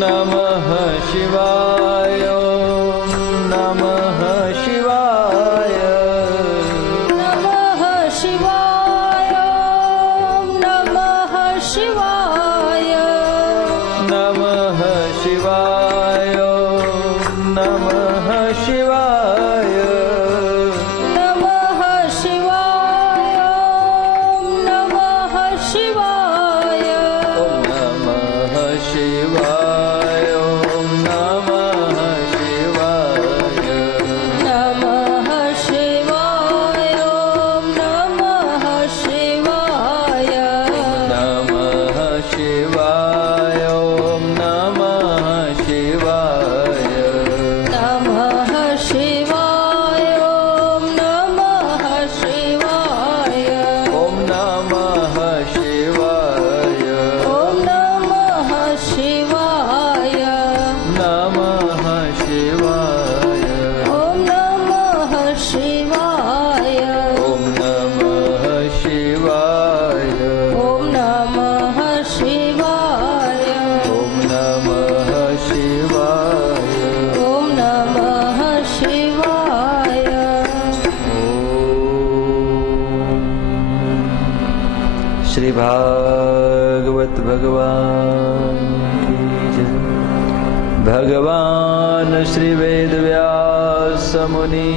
नमः शिवाय नमः शिवाय नमः शिवाय नमः शिवाय नमः शिवाय नमः शिवाय नमः शिवाय नमः शिवाय नमः शिवाय नमः शिवाय नमः शिवाय नमः शिवाय नमः शिवाय नमः शिवाय नमः शिवाय नमः शिवाय ॐ नमः शिवाय ॐ नमः शिवाय नमः शिवाय ॐ नमः शिवाय ॐ नमः शिवाय ॐ नमः शिवाय ॐ नमः शिवाय ॐ नमः शिवाय श्री भागवत भगवान की जय। भगवान श्री वेद व्यास मुनि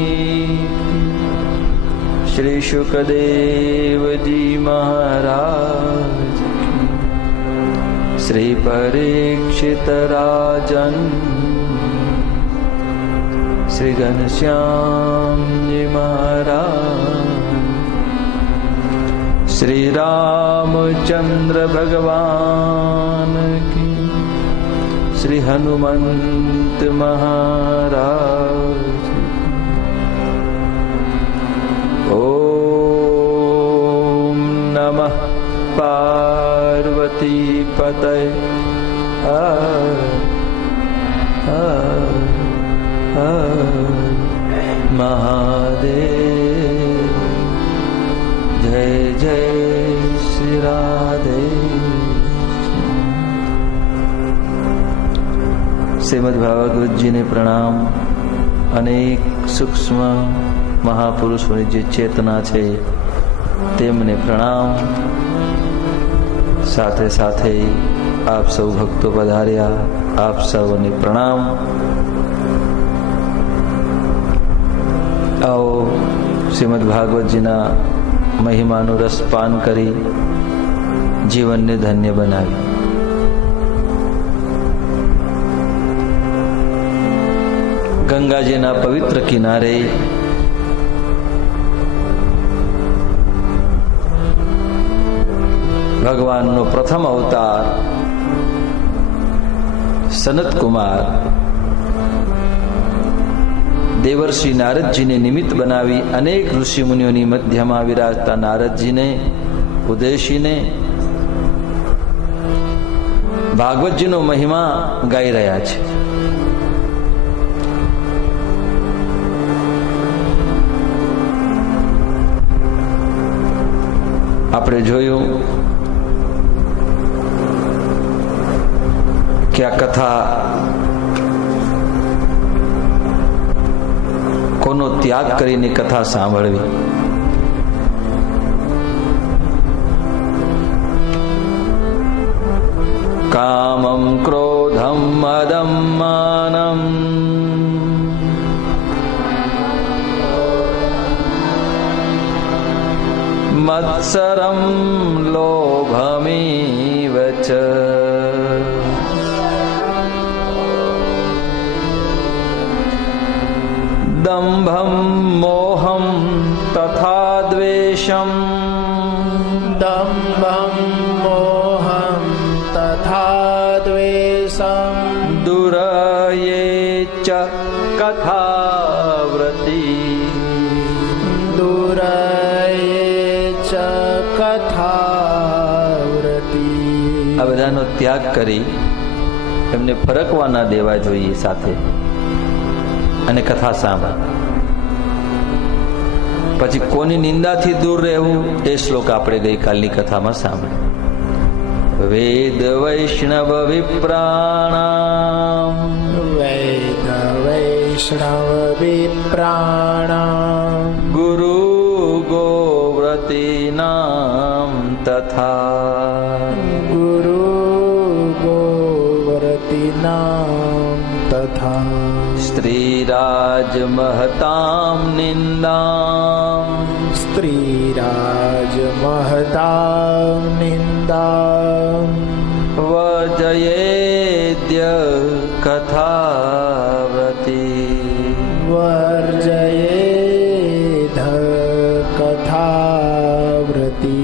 श्री शुकदेव जी महाराज की, श्री परीक्षित राजन श्री घनश्याम जी महाराज, श्री रामचंद्र भगवान की, श्री हनुमंत महाराज। ओम नमः पार्वती पतये महादेव। जय जय श्री राधे। श्रीमद् भागवत जी ने प्रणाम। अनेक सूक्ष्म महापुरुषोની જે ચેતના છે તેમને પ્રણામ। સાથે સાથે આપ સૌ ભક્તો પધાર્યા, આપ સૌને પ્રણામ। आओ શ્રીમદ્ ભાગવતજીના મહિમાનો રસપાન કરી જીવનને ધન્ય બનાવી। ગંગાજીના પવિત્ર કિનારે ભગવાનનો પ્રથમ અવતાર સનત કુમાર દેવર્ષિ નારદજીને નિમિત્ત બનાવી અનેક ઋષિ મુનિઓની મધ્યમાં વિરાજતા નારદજીને ઉદ્દેશીને ભાગવતજીનો મહિમા ગાઈ રહ્યા છે। આપણે જોયું કે આ કથા કોનો ત્યાગ કરીને કથા સાંભળવી। કામમ ક્રોધમ મદમ માનમ મત્સરમ લોભમેવ ચ दम्भं मोहं तथा द्वेषं दम्भं मोहं तथा द्वेषं दुरये च कथाव्रति दुरये च कथाव्रति। આ બધાનો ત્યાગ કરી એમને ફરકવા ના દેવા જોઈએ સાથે અને કથા સાંભળ। પછી કોની નિંદાથી દૂર રહેવું એ શ્લોક આપણે ગઈકાલની કથામાં સાંભળ્યો। વેદ વૈષ્ણવ વિપ્રાણા वैष्णवविप्राणां गुरु गोव्रतीनां तथा गुरु गोवर्तिनां तथा स्त्रीराज महतां निन्दां स्त्रीराज महतां निन्दां वर्जयेद्य कथाव्रती वर्जयेद् कथाव्रती.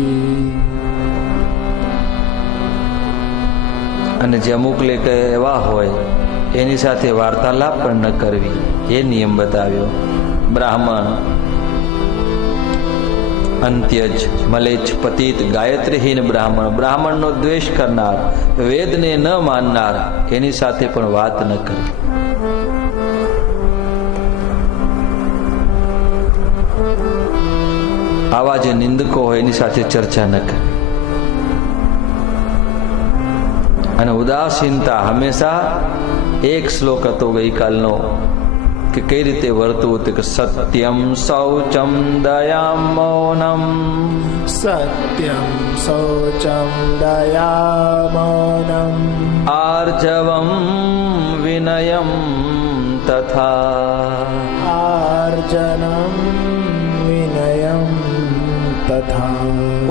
અને જે અમુક લેખ એવા હોય એની સાથે વાર્તાલાપ પણ ન કરવી એ નિયમ બતાવ્યો. બ્રાહ્મણ, અંત્યજ, મલેચ્છ, પતિત, ગાયત્રીહીન બ્રાહ્મણ, બ્રાહ્મણનો દ્વેષ કરનાર, વેદને ન માનનાર એની સાથે પણ વાત ન કરવી. આવા જે નિંદકો હોય એની સાથે ચર્ચા ન કરવી. અને ઉદાસીનતા હંમેશા એક શ્લોક હતો ગઈકાલનો કે કઈ રીતે વર્તવું કે સત્યમ શૌચમ દયામ મૌનમ સત્યમ શૌચમ દયામૌનમ આર્જવમ વિનયમ તથા આર્જનમ વિનયમ તથા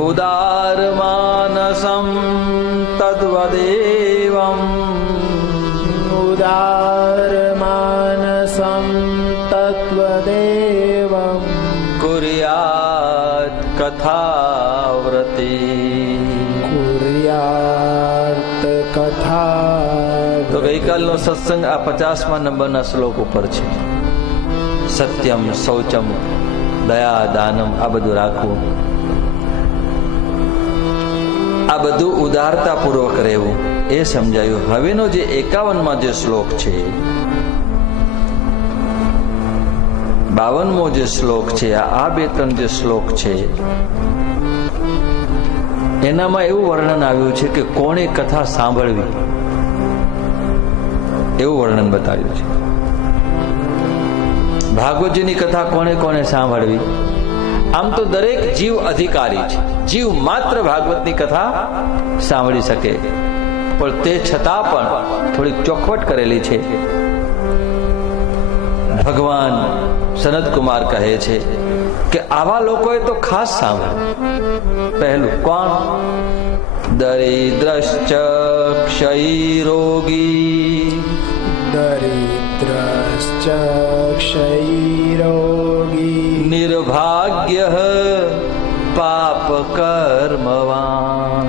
ઉદાર માનસમ તદ્વદેવમ ઉદાર માનસમ તત્વદેવમ કુર્યાત કથાવ્રતી કુર્યાત કથા. તો ગઈકાલનો સત્સંગ આ 50મા નંબરના શ્લોક ઉપર છે. સત્યમ શૌચમ દયા દાનમ આ બધું રાખવું, આ બધું ઉદારતા પૂર્વક રહેવું એ સમજાયું. હવેનો જે 51માં જે શ્લોક છે, 52મો જે શ્લોક છે, આ 2-3 જે શ્લોક છે એનામાં એવું વર્ણન આવ્યું છે કે કોણે કથા સાંભળવી એવું વર્ણન બતાવ્યું છે. ભાગવતજીની કથા કોને કોને સાંભળવી? આમ તો દરેક જીવ અધિકારી છે, જીવ માત્ર ભાગવતની કથા સાંભળી શકે, પણ તે છતાં પણ થોડીક ચોખવટ કરેલી છે. ભગવાન સનત કુમાર કહે છે કે આવા લોકોએ તો ખાસ સાંભળ્યું. પહેલું કોણ? દરિદ્રશ્ચ ક્ષયરોગી દરિદ્રશ્ચ ક્ષયરોગી નિર્ભાગ્ય પાપ કર્મવાન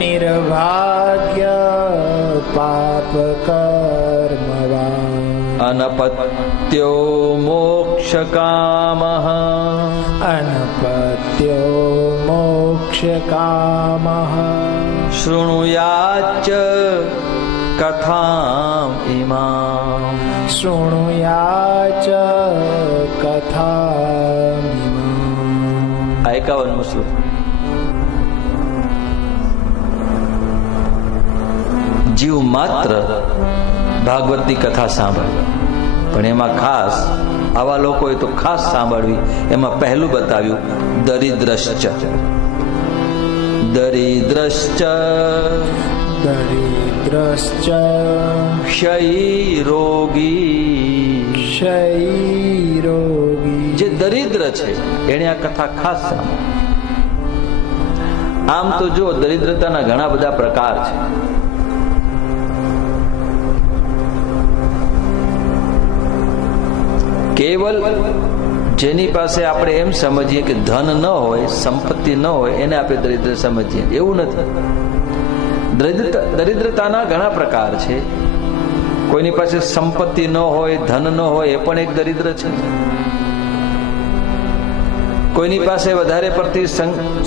નિર્ભાગ્ય પાપ કર્મવાન અનપત્યો મોક્ષ કામઃ અનપત્યો મોક્ષ કામઃ શૃણુયાચ કથામ ઇમામ શૃણુયાચ કથામ ઇમામ. 51મો શ્લોક. જીવ માત્ર ભાગવતની કથા સાંભળે, પણ એમાં ખાસ આવા લોકોએ તો ખાસ સાંભળવી. એમાં પહેલું બતાવ્યું દરિદ્રશ્ચ. દરિદ્રશ્ચ દરિદ્રશ્ચ ક્ષયરોગી. ક્ષયરોગી જે દરિદ્ર છે એને આ કથા ખાસ સાંભળે. આમ તો જો દરિદ્રતાના ઘણા બધા પ્રકાર છે. કેવલ જેની પાસે આપણે એમ સમજીએ કે ધન ન હોય, સંપત્તિ ન હોય, એને આપણે દરિદ્ર સમજીએ, એવું નથી. દરિદ્રતાના ઘણા પ્રકાર છે. કોઈની પાસે સંપત્તિ ન હોય, ધન ન હોય, એ પણ એક દરિદ્ર છે. કોઈની પાસે વધારે પડતી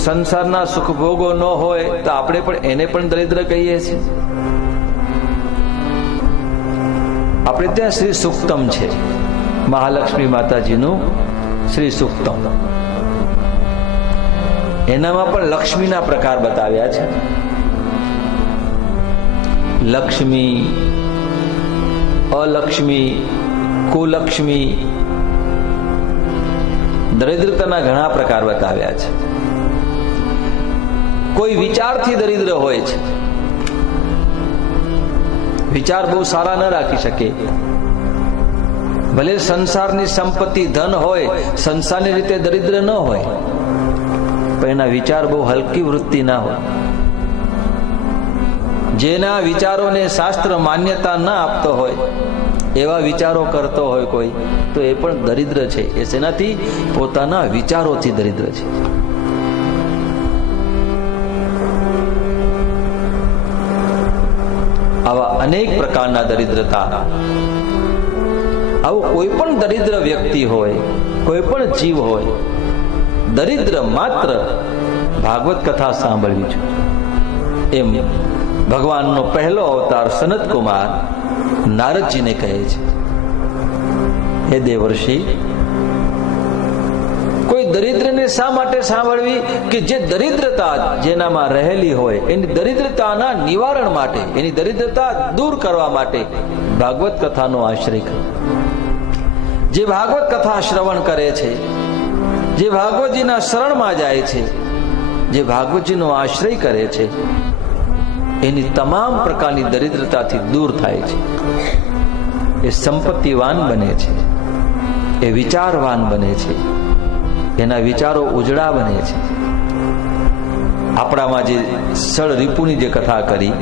સંસારના સુખભોગો ન હોય તો આપણે પણ એને પણ દરિદ્ર કહીએ છીએ. આપણે ત્યાં શ્રી સુક્તમ છે, મહાલક્ષ્મી માતાજીનું શ્રી સુક્તમ. એનામાં પણ લક્ષ્મીના પ્રકાર બતાવ્યા છે. લક્ષ્મી, અલક્ષ્મી કુલક્ષ્મી, દરિદ્રતાના ઘણા પ્રકાર બતાવ્યા છે. કોઈ વિચારથી દરિદ્ર હોય છે, વિચાર બહુ સારા ન રાખી શકે, ભલે સંસારની સંપત્તિ ધન હોય, સંસારની રીતે દરિદ્ર ન હોય, પણ એના વિચાર બહુ હલકી વૃત્તિ ના હોય. જેના વિચારોને શાસ્ત્ર માન્યતા ન આપતો હોય એવા વિચારો કરતો હોય કોઈ, તો એ પણ દરિદ્ર છે. એ શેનાથી? પોતાના વિચારોથી દરિદ્ર છે. આવા અનેક પ્રકારના દરિદ્રતા, આવું કોઈ પણ દરિદ્ર વ્યક્તિ હોય, કોઈ પણ જીવ હોય, દરિદ્ર માત્ર ભાગવત કથા સાંભળવી છે. એમ ભગવાનનો પહેલો અવતાર સનત કુમાર નારદજીને કહે છે, હે દેવર્ષિ, કોઈ દરિદ્રને શા માટે સાંભળવી? કે જે દરિદ્રતા જેનામાં રહેલી હોય એની દરિદ્રતાના નિવારણ માટે, એની દરિદ્રતા દૂર કરવા માટે ભાગવત કથાનો આશ્રય કરે. જે ભાગવત કથા શ્રવણ કરે છે, જે ભાગવતજીના શરણમાં જાય છે, જે ભાગવતજીનો આશ્રય કરે છે, એની તમામ પ્રકારની દરિદ્રતાથી દૂર થાય છે. એ સંપત્તિવાન બને છે, એ વિચારવાન બને છે, એના વિચારો ઉજળા બને છે. આપણામાં જે સળ રીપુની જે કથા કરી,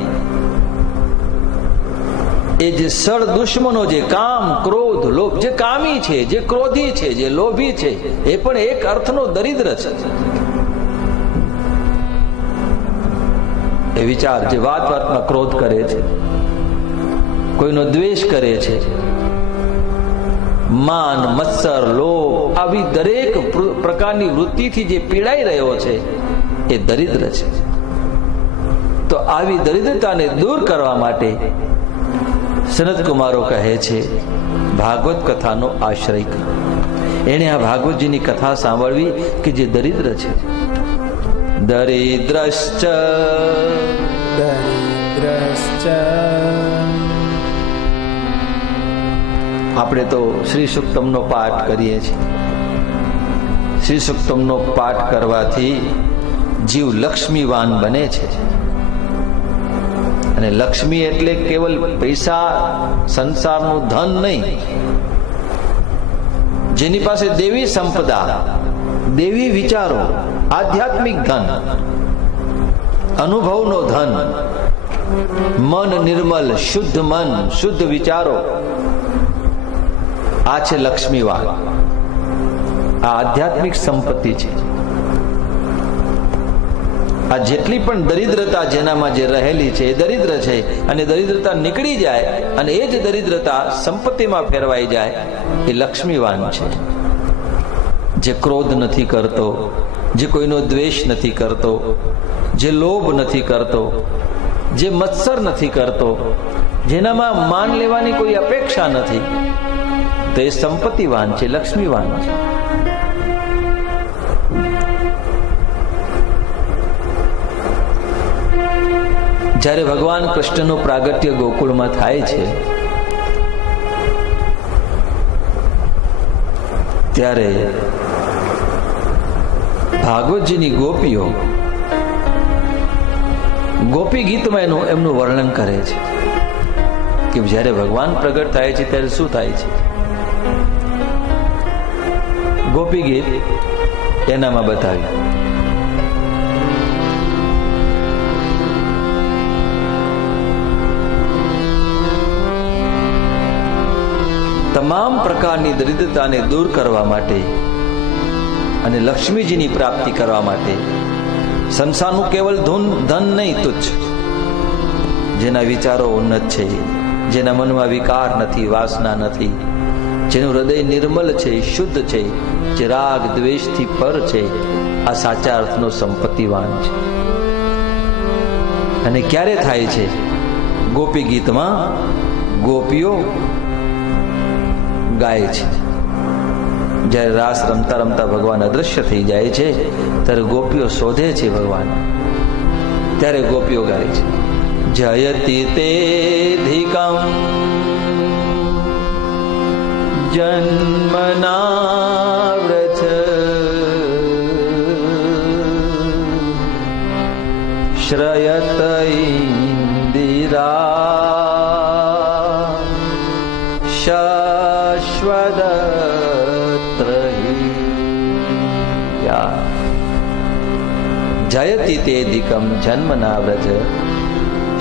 એ જે સળ દુશ્મનો, જે કામ, ક્રોધ, લોભ, જે કામી છે, જે ક્રોધી છે, જે લોભી છે, એ પણ એક અર્થનો દરિદ્ર છે. એ વિચાર જે વાત વાતમાં ક્રોધ કરે છે, કોઈનો દ્વેષ કરે છે, માન, મત્સર, લોભ, આવી દરેક પ્રકારની વૃત્તિથી જે પીડાઈ રહ્યો છે એ દરિદ્ર છે. તો આવી દરિદ્રતાને દૂર કરવા માટે સનત કુમારો કહે છે, ભાગવત કથાનો આશ્રય કરો. એને આ ભાગવતજીની કથા સાંભળવી કે જે દરિદ્ર છે. દરિદ્રશ્ચ દરિદ્રશ્ચ. આપણે તો શ્રી સુક્તમનો પાઠ કરીએ છીએ. શ્રી સુક્તમનો પાઠ કરવાથી જીવ લક્ષ્મીવાન બને છે. અને લક્ષ્મી એટલે કેવલ પૈસા, સંસારનું ધન નહીં, જેની પાસે દેવી સંપદા, દેવી વિચારો, આધ્યાત્મિક ધન, અનુભવનો ધન, મન નિર્મલ, શુદ્ધ મન, શુદ્ધ વિચારો, આ છે લક્ષ્મીવાન. આ આધ્યાત્મિક સંપત્તિ છે. આ જેટલી પણ દરિદ્રતા જેનામાં જે રહેલી છે એ દરિદ્ર છે. અને દરિદ્રતા નીકળી જાય અને એ જ દરિદ્રતા સંપત્તિમાં ફેરવાઈ જાય, એ લક્ષ્મીવાન છે. જે ક્રોધ નથી કરતો, જે કોઈનો દ્વેષ નથી કરતો, જે લોભ નથી કરતો, જે મત્સર નથી કરતો, જેનામાં માન લેવાની કોઈ અપેક્ષા નથી, તો એ સંપત્તિવાન છે, લક્ષ્મીવાન છે. જ્યારે ભગવાન કૃષ્ણનું પ્રાગટ્ય ગોકુળમાં થાય છે, ત્યારે ભાગવતજીની ગોપીઓ ગોપી ગીતમાં એમનું વર્ણન કરે છે કે જ્યારે ભગવાન પ્રગટ થાય છે ત્યારે શું થાય છે. ગોપી ગીત એનામાં બતાવ્યું. તમામ પ્રકારની દરિદ્રતાને દૂર કરવા માટે અને લક્ષ્મીજીની પ્રાપ્તિ કરવા માટે સંસારનું કેવલ ધન નહીં, તુચ્છ, જેના વિચારો ઉન્નત છે, જેના મનમાં વિકાર નથી, વાસના નથી, જેનું હૃદય નિર્મલ છે, શુદ્ધ છે, જે રાગ દ્વેષથી પર છે, આ સાચા અર્થનો સંપત્તિવાન છે. અને ક્યારે થાય છે? ગોપી ગીતમાં ગોપીઓ ગાય છે. જ્યારે રાસ રમતા રમતા ભગવાન અદ્રશ્ય થઈ જાય છે ત્યારે ગોપીઓ શોધે છે ભગવાન. ત્યારે ગોપીઓ ગાય છે, જયતિ તેધિકમ જન્મના વ્રજ શ્રયત ઇન્દિરા જયતિ તેદિકમ જન્મના વ્રજ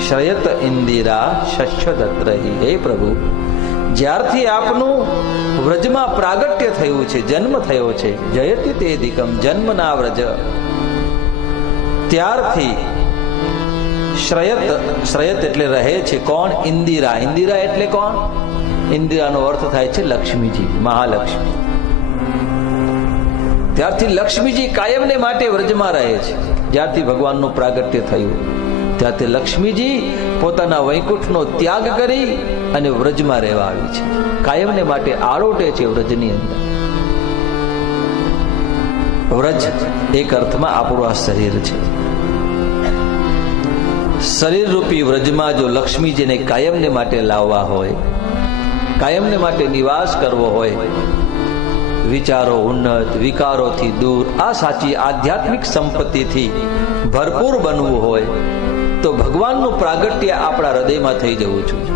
શ્રયત ઇન્દિરા શશ્વદત્રહિ. હે પ્રભુ, જ્યારથી આપનું વ્રજમાં પ્રાગટ્ય થયું છે, જન્મ થયો છે, જયતિ તેદિકમ જન્મના વ્રજ, ત્યારથી શ્રયત એટલે રહે છે કોણ? ઇન્દિરા. ઇન્દિરા એટલે કોણ? ઇન્દિરાનો અર્થ થાય છે લક્ષ્મીજી, મહાલક્ષ્મી. ત્યારથી લક્ષ્મીજી કાયમને માટે વ્રજમાં રહે છે. જ્યારથી ભગવાનનું પ્રાગટ્ય થયું ત્યારથી લક્ષ્મીજી પોતાના વૈકુંઠનો ત્યાગ કરી અને વ્રજમાં રહેવા આવી છે. કાયમને માટે આરોટે છે વ્રજની અંદર. વ્રજ એક અર્થમાં આપણું આ શરીર છે. શરીર રૂપી વ્રજમાં જો લક્ષ્મીજીને કાયમને માટે લાવવા હોય, કાયમને માટે નિવાસ કરવો હોય, વિચારો ઉન્નત, વિકારોથી દૂર, આ સાચી આધ્યાત્મિક સંપત્તિથી ભરપૂર બનવું હોય તો ભગવાનનું પ્રાગટ્ય આપણા હૃદયમાં થઈ જવું જોઈએ.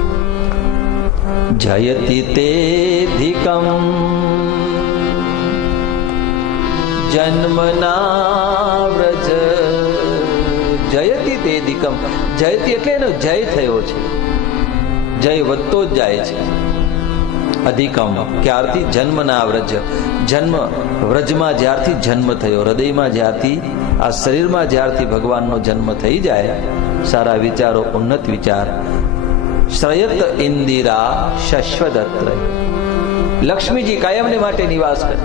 જયતિ તેધિકમ જન્મના વ્રજ. જયતિ તેધિકમ. જયતિ એટલે એનો જય થયો છે, જય વધતો જ જાય છે. અધિકમ ક્યારથી? જન્મના વ્રજ. જન્મ વ્રજમાં જ્યારથી જન્મ થયો, હૃદયમાં જ્યારથી, આ શરીરમાં જ્યારથી ભગવાનનો જન્મ થઈ જાય, સારા વિચારો, ઉન્નત વિચાર. શ્રયત ઇન્દિરા શશ્વદત્ર. લક્ષ્મીજી કાયમને માટે નિવાસ કરે.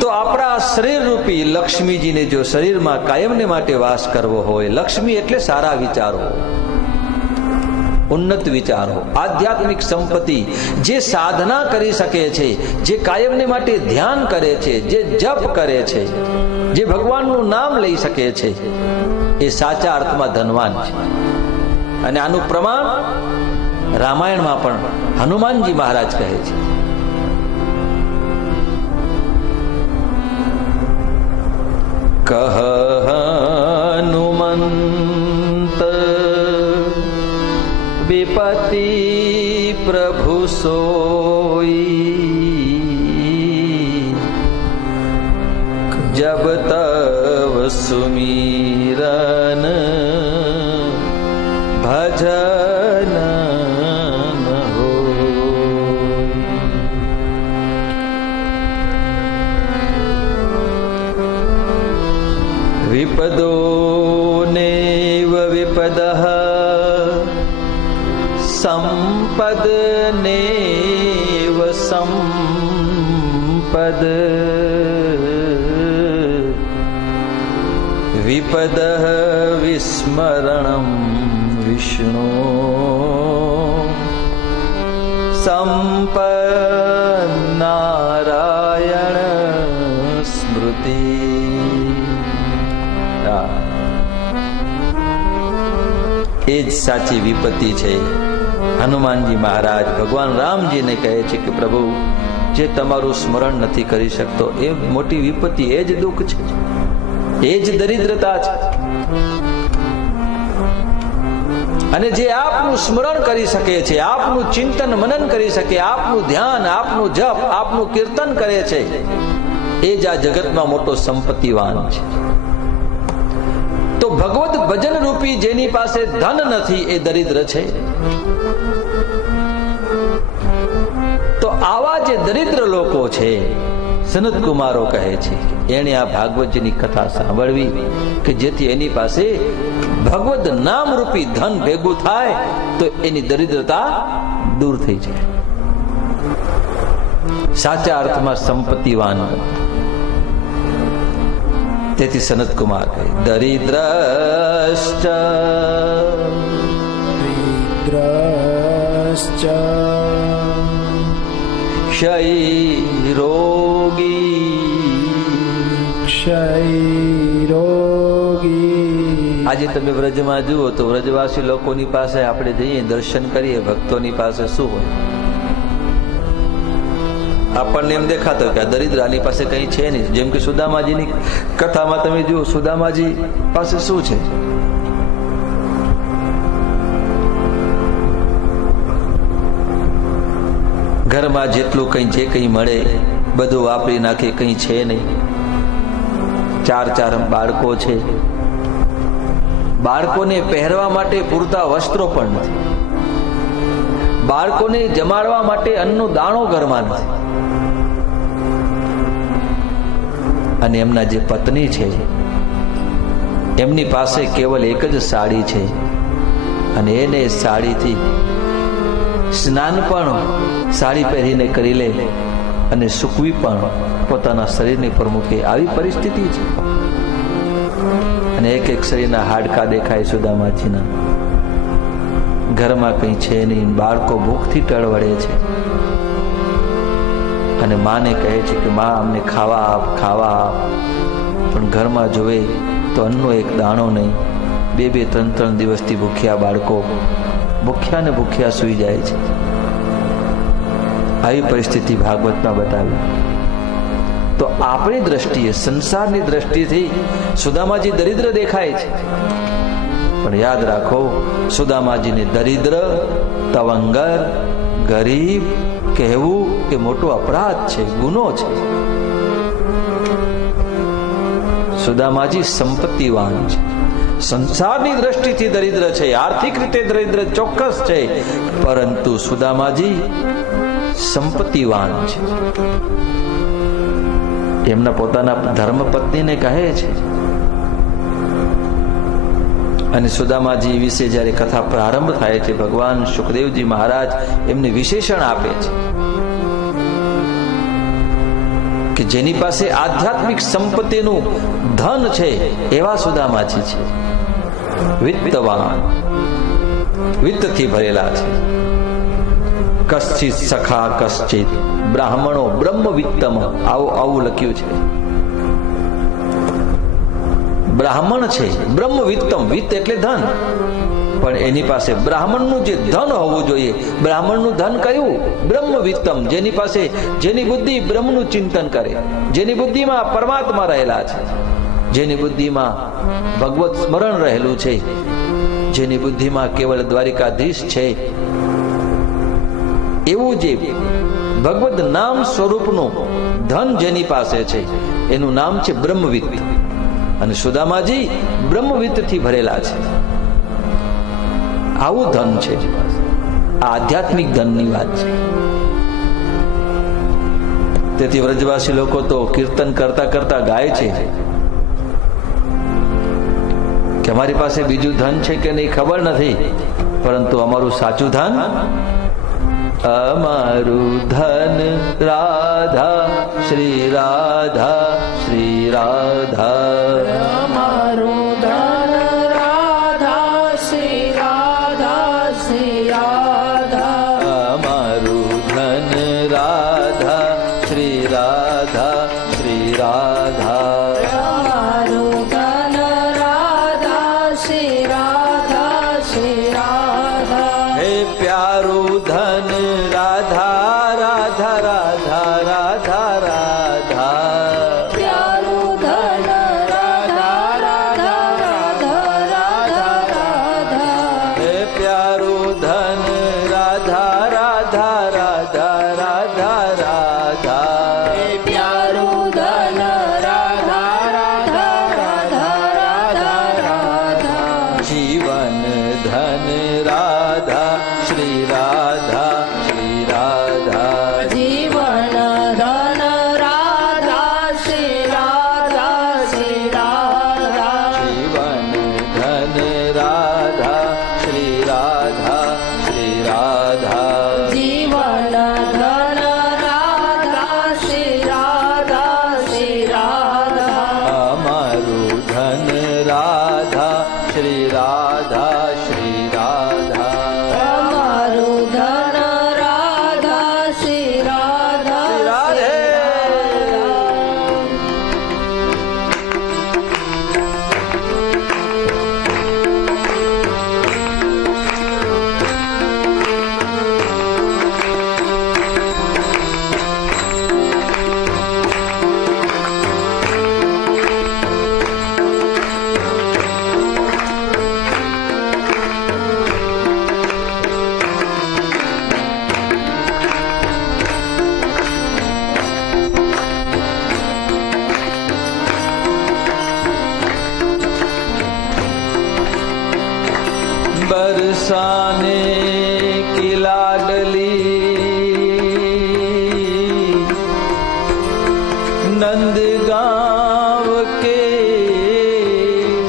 તો આપણા શરીર રૂપી લક્ષ્મીજીને જો શરીરમાં કાયમને માટે વાસ કરવો હોય, લક્ષ્મી એટલે સારા વિચારો, ઉન્નત વિચારો, આધ્યાત્મિક સંપત્તિ, જે સાધના કરી શકે છે, જે કાયમને માટે ધ્યાન કરે છે, જે જપ કરે છે, જે ભગવાનનું નામ લઈ શકે છે, એ સાચા અર્થમાં ધનવાન છે. અને આનું પ્રમાણ રામાયણમાં પણ હનુમાનજી મહારાજ કહે છે. કહ હનુમંત વિપતિ પ્રભુ સોઈ, જબ તવ સુમીરન ભજન હો. વિપદો નેવ વિપદઃ સંપદ નેવ સંપદ. વિપદઃ વિસ્મરણં વિષ્ણુ સંપન્નારાયણ સ્મૃતિ. એ જ સાચી વિપત્તિ છે. હનુમાનજી મહારાજ ભગવાન રામજીને કહે છે કે પ્રભુ, જે તમારું સ્મરણ નથી કરી શકતો એ મોટી વિપત્તિ, એ જ દુઃખ છે, એ જ દરિદ્રતા છે. અને જે આપનું સ્મરણ કરી શકે છે, આપનું ચિંતન મનન કરી શકે, આપનું ધ્યાન, આપનું જપ, આપનું કીર્તન કરે છે, એ જ આ જગતમાં મોટો સંપત્તિવાન છે. તો ભગવત ભજન રૂપી જેની પાસે ધન નથી એ દરિદ્ર છે. તો આવા જે દરિદ્ર લોકો છે, સનત કુમારો કહે છે કે એણે આ ભાગવતજીની કથા સાંભળવી કે જેથી એની પાસે ભગવત નામ રૂપી ધન ભેગું થાય તો એની દરિદ્રતા દૂર થઈ જાય, સાચા અર્થમાં સંપત્તિવાન. તેથી સનત કુમાર કહે દરિદ્રશ્ચ ક્ષય રોગી, ક્ષય રોગી આજે તમે વ્રજમાં જુઓ તો વ્રજવાસી લોકોની પાસે આપણે જઈએ દર્શન કરીએ, ભક્તોની પાસે શું હોય? આપણને એમ દેખાતો કે આ દરિદ્રાની પાસે કઈ છે નહીં. જેમ કે સુદામાજીની કથામાં તમે જુઓ, સુદામાજી પાસે શું છે? ઘરમાં જેટલું કઈ જે કઈ મળે બધું વાપરી નાખે, કઈ છે નહીં. 4 બાળકો છે, બાળકોને પહેરવા માટે પૂરતા વસ્ત્રો પણ નથી, બાળકોને જમાડવા માટે અન્નનો દાણો ઘરમાં નથી. અને એમના જે પત્ની છે એમની પાસે કેવલ એક જ સાડી છે, અને એને સાડીથી સ્નાન પણ સાડી પહેરીને કરી લે અને સૂકવી પણ પોતાના શરીરની પર મૂકે. આવી પરિસ્થિતિ છે. અને એક શરીરના હાડકા દેખાય સુદામાજીના. ઘરમાં કંઈ છે નહીં, બાળકો ભૂખથી ટળવળે છે. અને માને કહે છે કે માં અમને ખાવા આપ, ખાવા આપ. પણ ઘરમાં જોવે તો અન્નનો એક દાણો નહીં. 2 3 દિવસથી ભૂખ્યા બાળકો ભૂખ્યા ને ભૂખ્યા સૂઈ જાય છે. આવી પરિસ્થિતિ ભાગવતમાં બતાવી. તો આપણી દ્રષ્ટિએ, સંસારની દ્રષ્ટિથી સુદામાજી દરિદ્ર દેખાય છે. પણ યાદ રાખો, સુદામાજીને દરિદ્ર, તવંગર, ગરીબ કહેવું એ મોટો અપરાધ છે, ગુનો છે. સુદામાજી સંપત્તિવાન છે. સંસારની દ્રષ્ટિથી દરિદ્ર છે, આર્થિક રીતે દરિદ્ર ચોક્કસ છે, પરંતુ સુદામાજી સંપત્તિવાન છે. એમના પોતાના ધર્મપત્નીને કહે છે. અને સુદામાજી વિશે જ્યારે કથા પ્રારંભ થાય છે, ભગવાન સુખદેવજી મહારાજ એમને વિશેષણ આપે છે કે જેની પાસે આધ્યાત્મિક સંપત્તિનું ધન છે એવા સુદામાજી છે. વિત્તવાન, વિત્તથી ભરેલા છે. કશ્ચિત સખા કશ્ચિત બ્રાહ્મણો બ્રહ્મ વિત્તમ, આવું લખ્યું છે. બ્રાહ્મણ છે, બ્રહ્મ વિત્તમ, વિત્ત એટલે ધન, પણ એની પાસે બ્રાહ્મણનું જે ધન હોવું જોઈએ. બ્રાહ્મણનું ધન કયું? બ્રહ્મ વિત્તમ, જેની પાસે, જેની બુદ્ધિ બ્રહ્મનું ચિંતન કરે, જેની બુદ્ધિમાં પરમાત્મા રહેલા છે, જેની બુદ્ધિમાં ભગવત સ્મરણ રહેલું છે, જેની બુદ્ધિમાં કેવળ દ્વારિકાધીશ છે. એવું જે ભગવદ નામ સ્વરૂપનું ધન જેની પાસે છે એનું નામ છે બ્રહ્મવિત્ત. અને સુદામાજી બ્રહ્મવિત્તથી ભરેલા છે. આવું ધન છે. આ આધ્યાત્મિક ધનની વાત છે. તેથી વ્રજવાસી લોકો તો કીર્તન કરતા કરતા ગાય છે કે અમારી પાસે બીજું ધન છે કે નહીં ખબર નથી, પરંતુ અમારું સાચું ધન, અમારું ધન રાધા શ્રી રાધા શ્રી રાધા. અમારું ધન રાધા શ્રી રાધા શ્રી રાધા. અમારું ધન રાધા શ્રી રાધા શ્રી રાધા. અમારું ધન રાધા શ્રી રાધા શ્રી રાધા. હે પ્યારું ધન રાધા રાધા રાધા રાધા રાધા. પ્યારું ધન રાધા રાધા રાધા રાધા રાધા. હે પ્યારું ધન રાધા રાધા રાધા રાધા રાધા. પ્યારું ધન રાધા રાધા રાધા રાધા રાધા. જીવન ધન રાધા શ્રી રાધા શ્રી રાધા. જીવન ધન રાધા શ્રી રાધા શ્રી રાધા. જીવન ધન રાધા શ્રી રાધા શ્રી રાધા. જીવન ધન રાધા શ્રી રાધા શ્રી રાધા. અમારું ધન રાધા શ્રી રાધા શ્રી રાધા. बरसाने की लाडली नंद गांव के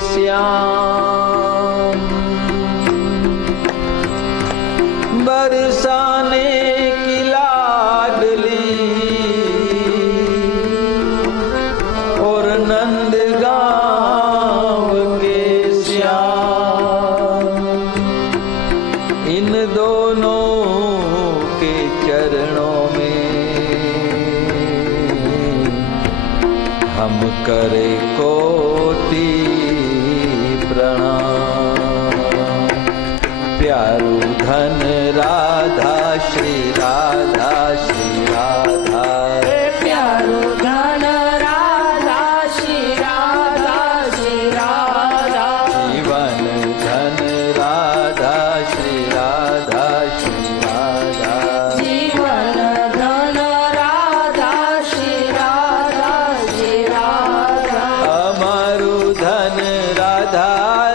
श्याम, बरसाने की लाडली और नंद गांव के श्याम, इन दोनों के चरणों में हम करे कोटि प्रणाम। प्यारू धन राधा श्री राधा श्री राधा, प्यारो धन राधा श्री राधा श्री राधा, जीवन धन राधा श्री राधा श्री राधा, जीवन धन राधा श्री राधा श्री राधा, अमरु धन राधा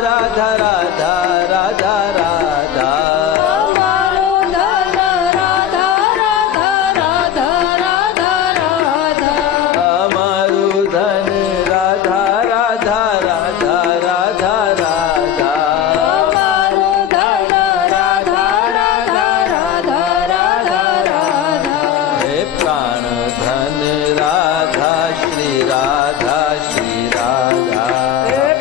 राधा राधा राधा राधा, हमारो धन राधा राधा राधा राधा राधा, अमरु धन राधा राधा राधा राधा राधा, हमारो धन राधा राधा राधा राधा राधा, हे प्राण धन राधा श्री राधा श्री राधा,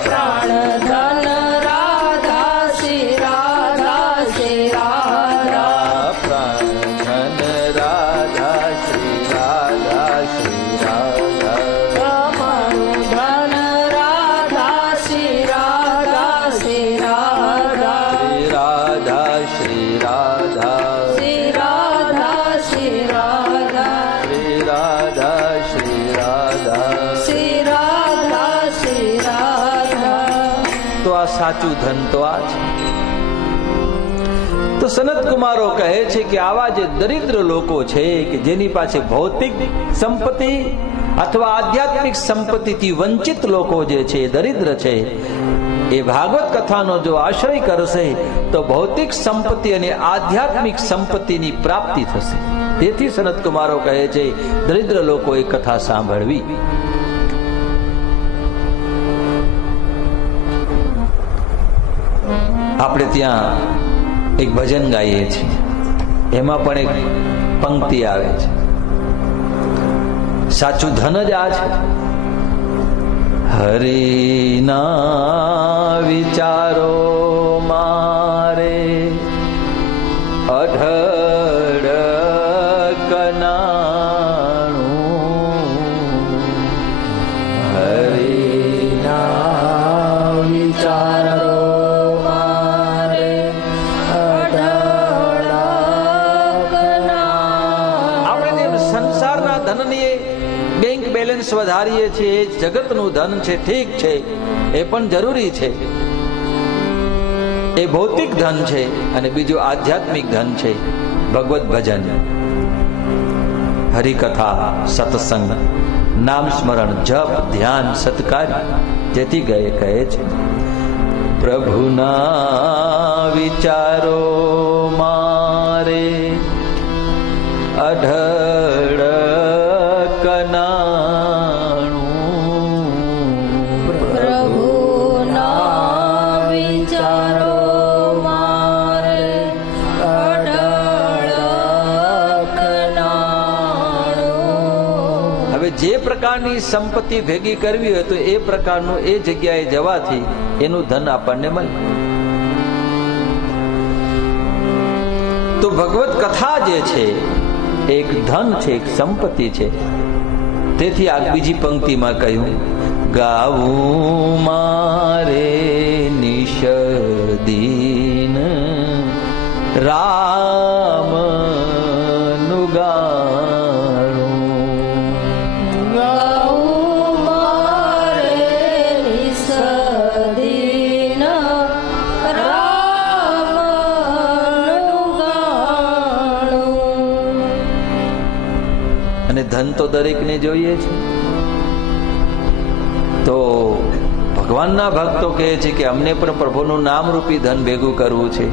प्राण धन राधा श्री राधा श्री राधा, प्राण धन राधा श्री राधा श्री राधा, हमारो धन राधा श्री राधा श्री राधा, श्री राधा श्री राधा, श्री राधा श्री राधा, श्री राधा श्री राधा, श्री राधा श्री राधा, તો આ સાચું ધન તો આ છે. તો સનત કુમારો કહે છે કે આવા જે દરિદ્ર લોકો છે કે જેની પાસે ભૌતિક સંપત્તિ અથવા આધ્યાત્મિક સંપત્તિથી વંચિત લોકો જે છે દરિદ્ર છે, એ ભાગવત કથાનો જો આશ્રય કરશે તો ભૌતિક સંપત્તિ અને આધ્યાત્મિક સંપત્તિની પ્રાપ્તિ થશે. તેથી સનત કુમારો કહે છે દરિદ્ર લોકોએ કથા સાંભળવી. આપણે ત્યાં એક ભજન ગાઈએ છીએ, એમાં પણ એક પંક્તિ આવે છે, સાચું ધન જ આ છે. હરિના વિચારો મારે અઢળ કનાણું, હરિના વિચારો મારે આપણે જેમ સંસારના ધનની બેંક બેલેન્સ વધારીએ છીએ, એ જગતનું ધન છે, ઠીક છે, એ પણ જરૂરી છે, એ ભૌતિક ધન છે. અને બીજું આધ્યાત્મિક ધન છે, ભગવત ભજન, હરિકથા, સત્સંગ, નામ સ્મરણ, જપ, ધ્યાન, સત્કાર્ય. જેથી ગયે કહે છે પ્રભુના વિચારો મારે અઢળ કનાણું, પ્રભુના વિચારો મારે અઢળ કનાણું. હવે જે પ્રકારની સંપત્તિ ભેગી કરવી હોય તો એ પ્રકારનું એ જગ્યાએ જવાથી એનું ધન આપણને મળે. તો ભગવત કથા જે છે એક ધન છે, એક સંપત્તિ છે. તેથી આ બીજી પંક્તિમાં કહ્યું, ગાવું મારે નિષદીન રામ નું ગાણું, ગાઉં મારે નિષદીન રામનું ગાણું. અને ધન તો દરેકને જોઈએ છે. તો ભગવાનના ભક્તો કહે છે કે અમને પણ પ્રભુનું નામ રૂપી ધન ભેગું કરવું છે,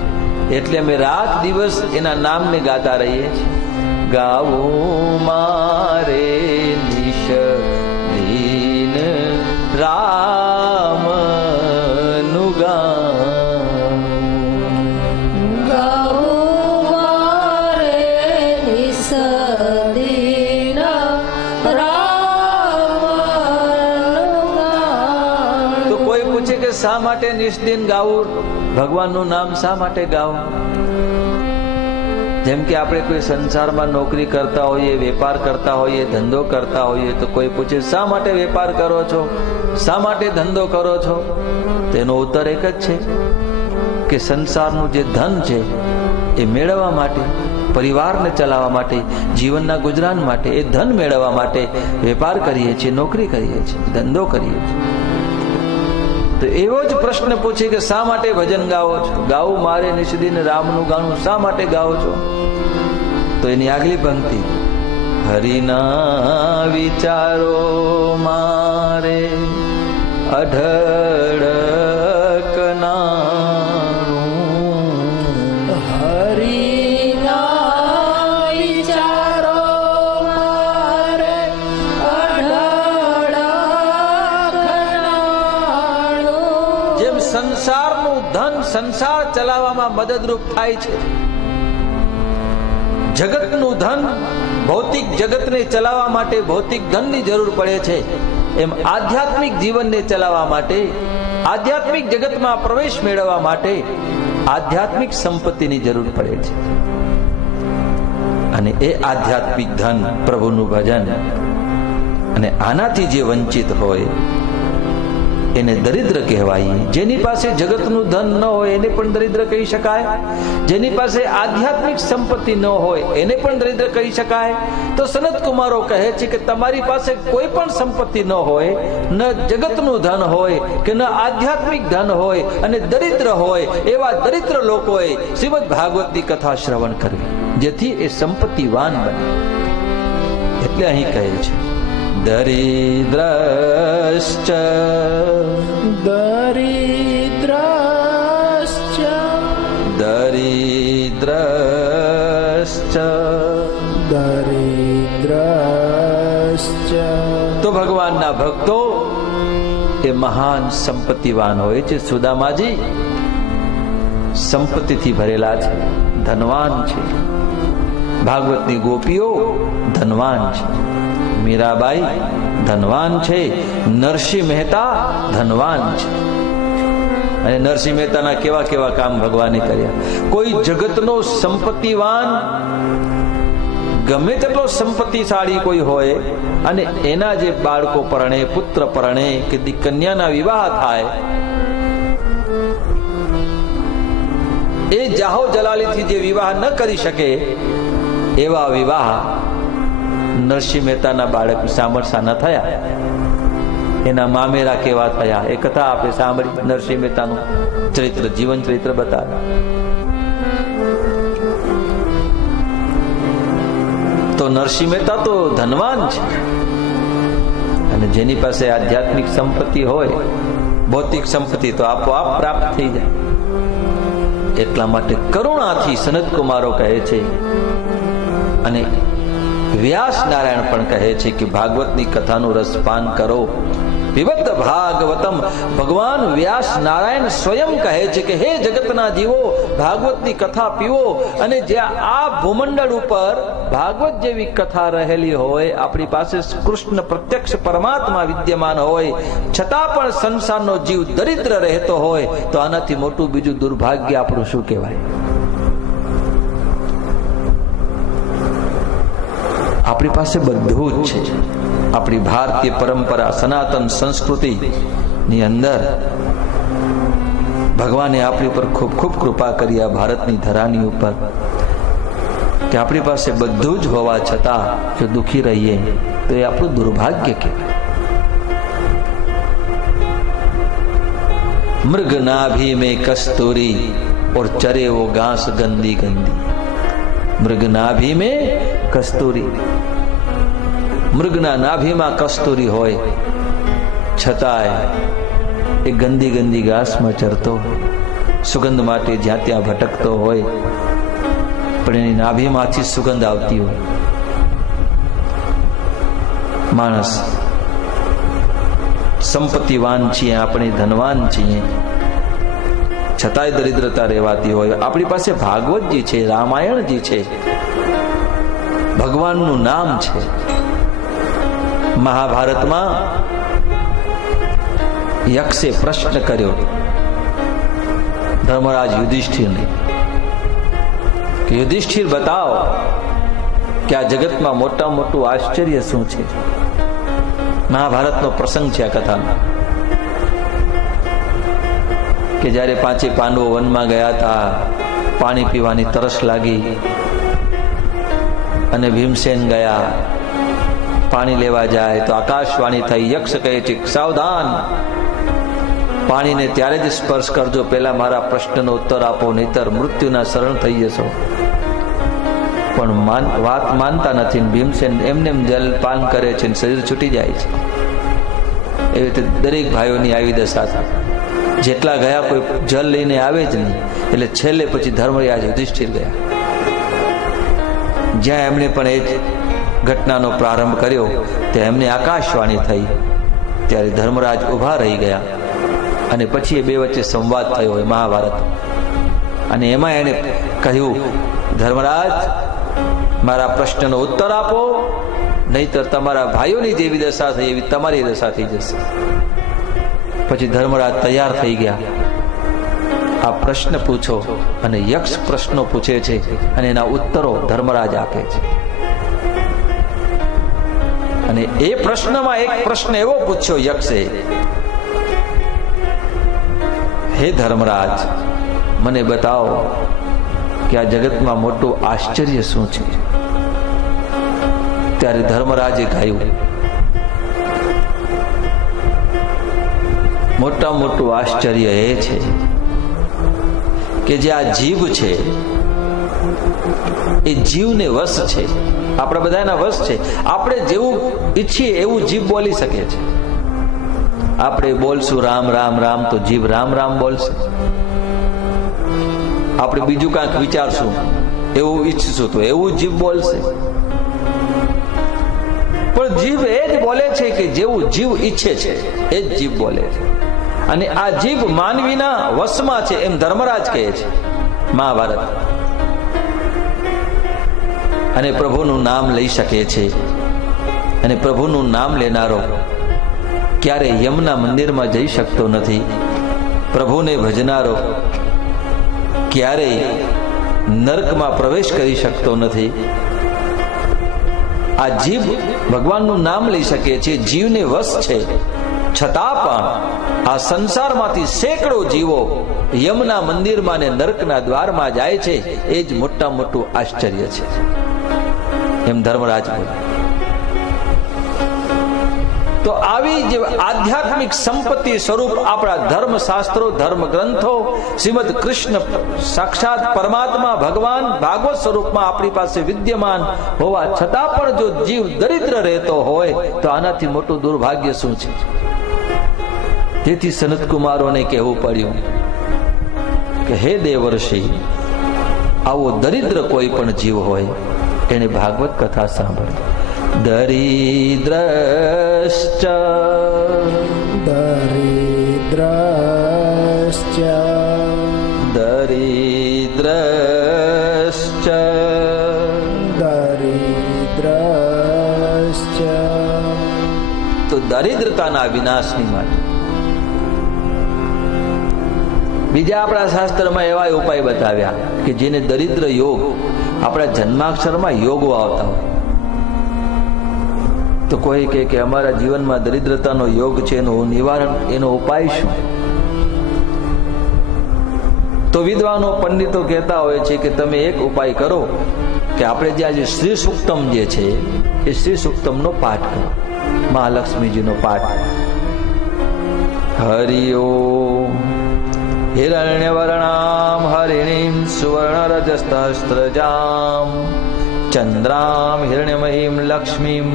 એટલે અમે રાત દિવસ એના નામને ગાતા રહીએ છીએ. ગાવું મારે નિશ દીન રામનું ગાન, ગાવું મારે નિશ દીન રામનું ગાન. તો કોઈ પૂછે કે શા માટે નિષ્દિન ગાવું, ભગવાનનું નામ શા માટે ગાવું? જેમ કે આપણે કોઈ સંસારમાં નોકરી કરતા હોઈએ, વેપાર કરતા હોઈએ, ધંધો કરતા હોઈએ, તો કોઈ પૂછે શા માટે વેપાર કરો છો, શા માટે ધંધો કરો છો? તેનો ઉત્તર એક જ છે કે સંસારનું જે ધન છે એ મેળવવા માટે, પરિવારને ચલાવવા માટે, જીવનના ગુજરાન માટે, એ ધન મેળવવા માટે વેપાર કરીએ છીએ, નોકરી કરીએ છીએ, ધંધો કરીએ છીએ. તો એવો જ પ્રશ્ન પૂછે કે શા માટે ભજન ગાવો છો? ગાવું મારે નિષ્દિન રામનું ગાણું શા માટે ગાવો છો? તો એની આગલી પંક્તિ, હરિના વિચારો મારે અઢળક નાણું, હરિના વિચારો મારે અઢળક નાણું. જેમ સંસારનું ધન સંસાર ચલાવવામાં મદદરૂપ થાય છે, જગતનું ધન ભૌતિક જગતને ચલાવવા માટે ભૌતિક ધનની જરૂર પડે છે, એમ આધ્યાત્મિક જીવનને ચલાવવા માટે, આધ્યાત્મિક જગતમાં પ્રવેશ મેળવવા માટે આધ્યાત્મિક સંપત્તિની જરૂર પડે છે. અને એ આધ્યાત્મિક ધન પ્રભુનું ભજન. અને આનાથી જે વંચિત હોય એને દરિદ્ર કહેવાય. જેની પાસે જગતનું ધન ન હોય એને પણ દરિદ્ર કહી શકાય, જેની પાસે આધ્યાત્મિક સંપત્તિ ન હોય એને પણ દરિદ્ર કહી શકાય. તો સનત કુમારો કહે છે કે તમારી પાસે કોઈ પણ સંપત્તિ ન હોય, ન જગતનું ધન હોય કે ન આધ્યાત્મિક ધન હોય અને દરિદ્ર હોય, એવા દરિદ્ર લોકોએ શ્રીમદ ભાગવતની કથા શ્રવણ કરવી, જેથી એ સંપત્તિવાન બને. એટલે અહીં કહે છે દરિદ્રશ્ચ દરિદ્રશ્ચ દરિદ્રશ્ચ દરિદ્રશ્ચ. તો ભગવાનના ભક્તો એ મહાન સંપત્તિવાન હોય છે. સુદામાજી સંપત્તિથી ભરેલા છે, ધનવાન છે. ભાગવતની ગોપીઓ ધનવાન છે. મીરાબાઈ ધનવાન છે. નરસિંહ મહેતા ધનવાન છે. અને નરસિંહ મહેતાના કેવા કેવા કામ ભગવાને કર્યા. કોઈ જગતનો સંપત્તિવાન, ગમે તેટલો સંપત્તિશાળી કોઈ હોય અને એના જે બાળકો પરણે, પુત્ર પરણે કે કન્યાના વિવાહ થાય, એ જાહો જલાલીથી જે વિવાહ ન કરી શકે એવા વિવાહ નરસિંહ મહેતાના બાળક સામરસા ન થયા. એના મામેરા કેવા થયા એ કથા આપણે સાંભળી. નરસિંહ મહેતાનું ચરિત્ર, જીવન ચરિત્ર બતાવ્યું. તો નરસિંહ મહેતા તો ધનવાન છે, અને જેની પાસે આધ્યાત્મિક સંપત્તિ હોય, ભૌતિક સંપત્તિ તો આપોઆપ પ્રાપ્ત થઈ જાય. એટલા માટે કરુણાથી સનત કુમારો કહે છે, અને વ્યાસ નારાયણ પણ કહે છે કે ભાગવતની કથાનું રસપાન કરો. વિબદ્ધ ભાગવતમ. ભગવાન વ્યાસ નારાયણ સ્વયં કહે છે કે હે જગતના જીવો, ભાગવતની કથા પીવો. અને જ્યાં આ ભૂમંડળ ઉપર ભાગવત જેવી કથા રહેલી હોય, આપણી પાસે કૃષ્ણ પ્રત્યક્ષ પરમાત્મા વિદ્યમાન હોય, છતાં પણ સંસારનો જીવ દરિદ્ર રહેતો હોય, તો આનાથી મોટું બીજું દુર્ભાગ્ય આપણું શું કહેવાય? આપણી પાસે બધું જ છે. આપણી ભારતીય પરંપરા, સનાતન સંસ્કૃતિ ની અંદર ભગવાને આપણી ઉપર ખૂબ ખૂબ કૃપા કરી, આ ભારતની ધરાની ઉપર, કે આપણી પાસે બધું જ હોવા છતાં જો દુખી રહીએ તો એ આપણું દુર્ભાગ્ય કહેવાય. મૃગ નાભી में कस्तूरी और चरे वो घास गंदी गंदी. મૃગ નાભી में કસ્તુરી. મૃગના નાભીમાં કસ્તુરી હોય છતાંય એ ગંદી ગંદી ઘાસમાં ચરતો, સુગંધ માટે જ્યાં ત્યાં ભટકતો હોય, પણ એની નાભીમાંથી સુગંધ આવતી હોય. માણસ સંપત્તિવાન છીએ, આપણે ધનવાન છીએ, છતાંય દરિદ્રતા રહેવાતી હોય. આપણી પાસે ભાગવતજી છે, રામાયણજી છે, ભગવાનનું નામ છે. મહાભારતમાં યક્ષે પ્રશ્ન કર્યો ધર્મરાજ યુધિષ્ઠિરને કે યુધિષ્ઠિર બતાવો કે આ જગતમાં મોટામાં મોટું આશ્ચર્ય શું છે. મહાભારતનો પ્રસંગ છે આ કથાનો, કે જ્યારે પાંચે પાંડવો વનમાં ગયા હતા, પાણી પીવાની તરસ લાગી અને ભીમસેન ગયા. પાણી લેવા જાય તો આકાશવાણી થઈ, યક્ષ કહે છે સાવધાન, પાણીને ત્યારે જ સ્પર્શ કરજો, પેલા મારા પ્રશ્નનો ઉત્તર આપો, નહીતર મૃત્યુના શરણ થઈ જશો. પણ વાત માનતા નથી. ભીમસેન એમને જલ પાન કરે છે, શરીર છૂટી જાય છે. એવી રીતે દરેક ભાઈઓની આવી દશા થાય. જેટલા ગયા કોઈ જલ લઈને આવે જ નહીં. એટલે છેલ્લે પછી ધર્મરાજ યુધિષ્ઠિર ગયા, જ્યાં એમણે પણ એ જ ઘટનાનો પ્રારંભ કર્યો તે એમને આકાશવાણી થઈ. ત્યારે ધર્મરાજ ઉભા રહી ગયા અને પછી એ બે વચ્ચે સંવાદ થયો હોય મહાભારત. અને એમાં એને કહ્યું, ધર્મરાજ મારા પ્રશ્નનો ઉત્તર આપો, નહીતર તમારા ભાઈઓની જેવી દશા થઈ એવી તમારી દશા થઈ જશે. પછી ધર્મરાજ તૈયાર થઈ ગયા, આ પ્રશ્ન પૂછો. અને યક્ષ પ્રશ્નો પૂછે છે અને એના ઉત્તરો ધર્મરાજ આપે છે. અને એ પ્રશ્નમાં એક પ્રશ્ન એવો પૂછ્યો યક્ષે, હે ધર્મરાજ, મને બતાવો કે આ જગતમાં મોટું આશ્ચર્ય શું છે. ત્યારે ધર્મરાજે કહ્યું, મોટામાં મોટું આશ્ચર્ય એ છે કે જે આ જીવ છે એ જીવને વશ છે, આપણા બધાના વશ છે. આપણે જેવું ઈચ્છીએ એવું જીવ બોલી શકે છે. આપણે બોલશું રામ રામ રામ તો જીવ રામ રામ બોલશે. આપણે બીજું કાંઈક વિચારશું, એવું ઈચ્છીશું તો એવું જીવ બોલશે. પણ જીવ એ જ બોલે છે કે જેવું જીવ ઈચ્છે છે એ જ જીવ બોલે છે. અને આ જીવ માનવીના વશમાં છે એમ ધર્મરાજ કહે છે મહાભારત. અને પ્રભુનું નામ લઈ શકે છે. અને પ્રભુનું નામ લેનારો ક્યારે યમના મંદિરમાં જઈ શકતો નથી. પ્રભુને ભજનારો ક્યારેય નર્કમાં પ્રવેશ કરી શકતો નથી. આ જીવ ભગવાનનું નામ લઈ શકે છે, જીવને વશ છે. છતાં પણ આ સંસારમાંથી સેંકડો જીવો યમના મંદિરમાં ને નર્કના દ્વારમાં જાય છે. એ જ મોટા મોટું આશ્ચર્ય છે એમ ધર્મરાજ બોલે. તો આવી જે આધ્યાત્મિક સંપત્તિ સ્વરૂપ આપણા ધર્મ શાસ્ત્રો, ધર્મ ગ્રંથો, શ્રીમદ કૃષ્ણ સાક્ષાત પરમાત્મા ભગવાન ભાગવત સ્વરૂપમાં આપણી પાસે વિદ્યમાન હોવા છતાં પણ જો જીવ દરિદ્ર રહેતો હોય તો આનાથી મોટું દુર્ભાગ્ય શું છે. તેથી સનત કુમારોને કહેવું પડ્યું કે હે દેવર્ષિ, આવો દરિદ્ર કોઈ પણ જીવ હોય એને ભાગવત કથા સાંભળે. દરિદ્રશ્ચ દરિદ્રશ્ચ દરિદ્રશ્ચ દરિદ્રશ્ચ. તો દરિદ્રતાના વિનાશની માટે બીજા આપણા શાસ્ત્રમાં એવા ઉપાય બતાવ્યા કે જેને દરિદ્ર યોગ, આપણા જન્માક્ષરમાં યોગો આવતા હોય. તો કોઈ કહે કે અમારા જીવનમાં દરિદ્રતાનો યોગ છે, એનું નિવારણ, એનો ઉપાય શું? તો વિદ્વાનો પંડિતો કહેતા હોય છે કે તમે એક ઉપાય કરો કે આપણે જ્યાં જે શ્રી સૂક્તમ જે છે એ શ્રી સૂક્તમનો પાઠ કરો, મહાલક્ષ્મીજીનો પાઠ. હરિ ઓમ હિરણ્યવર્ણામ હરિણીમ સુવર્ણરજસ્તસ્ત્રજામ ચંદ્રામ હિરણ્યમયીમ લક્ષ્મીમ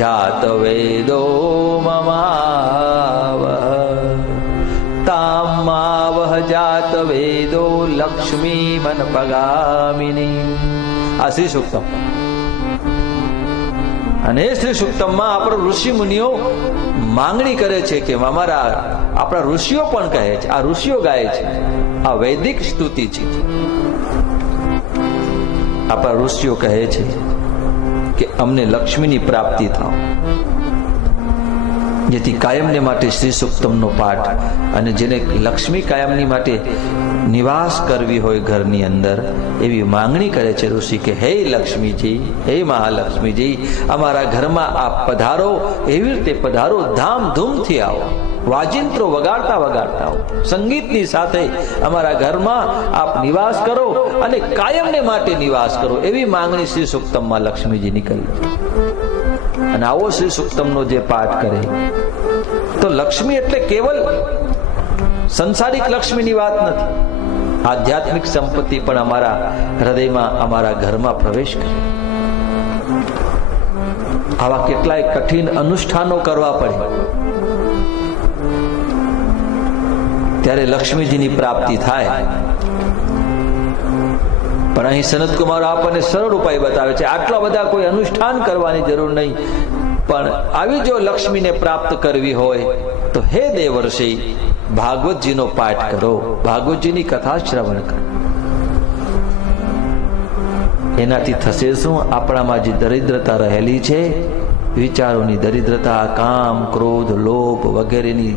જાતવેદો મમાવહ બ્રહ્માવહ જાત વેદો લક્ષ્મી મન પગામિની. આ શ્રી સૂક્તમ. અને શ્રી સૂક્તમમાં આપણા ઋષિ મુનિઓ માંગણી કરે છે કે અમારા આપણા ઋષિઓ પણ કહે છે, આ ઋષિઓ ગાય છે, આ વૈદિક સ્તુતિ છે. આપણા ઋષિઓ કહે છે કે અમને લક્ષ્મીની પ્રાપ્તિ થાવ, જેથી કાયમને માટે શ્રી સૂક્તમનો પાઠ. અને જેને લક્ષ્મી કાયમની માટે નિવાસ કરવી હોય ઘરની અંદર, એવી માંગણી કરે છે ઋષિ કે હે લક્ષ્મીજી, હે મહાલક્ષ્મીજી, અમારા ઘરમાં આપ પધારો, એવી રીતે પધારો, ધામધૂમથી આવો, વાજિંત્રો વગાડતા વગાડતા આવો, સંગીતની સાથે અમારા ઘરમાં આપ નિવાસ કરો અને કાયમને માટે નિવાસ કરો, એવી માંગણી શ્રી સૂક્તમમાં લક્ષ્મીજી નીકળી. અને આવો શ્રી સૂક્તમનો જે પાઠ કરે તો લક્ષ્મી એટલે કેવલ સંસારિક લક્ષ્મીની વાત નથી, આધ્યાત્મિક સંપત્તિ પણ અમારા હૃદયમાં, અમારા ઘરમાં પ્રવેશ કરે. આવા કેટલાય કઠિન અનુષ્ઠાનો કરવા પડે ત્યારે લક્ષ્મીજીની પ્રાપ્તિ થાય. પણ અહીં સનત કુમાર આપણને સરળ ઉપાય બતાવે છે. આટલા બધા કોઈ અનુષ્ઠાન કરવાની જરૂર નહીં, પણ આવી જો લક્ષ્મીને પ્રાપ્ત કરવી હોય તો હે દેવર્ષિ, ભાગવતજીનો પાઠ કરો, ભાગવતજીની કથા શ્રવણ કરો. એનાથી થશે શું? આપણામાં જે દરિદ્રતા રહેલી છે, વિચારોની દરિદ્રતા, કામ, ક્રોધ, લોભ વગેરેની,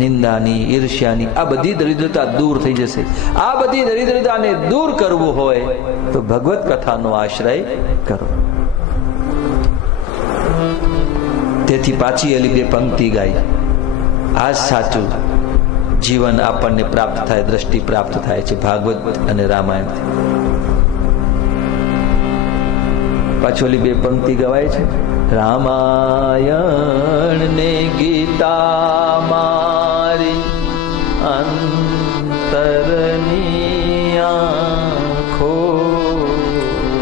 નિંદાની, ઈર્ષ્યાની, આ બધી દરિદ્રતા દૂર થઈ જશે. આ બધી દરિદ્રતાને દૂર કરવું હોય તો ભગવત કથાનો આશ્રય કરો. તેથી પાછી એલી બે પંક્તિ ગાઈ. આ સાચું જીવન આપણને પ્રાપ્ત થાય, દ્રષ્ટિ પ્રાપ્ત થાય છે ભાગવત અને રામાયણથી. પાછી ઓલી બે પંક્તિ ગવાય છે. રામાયણ ને ગીતા મારી અંતરની આંખો,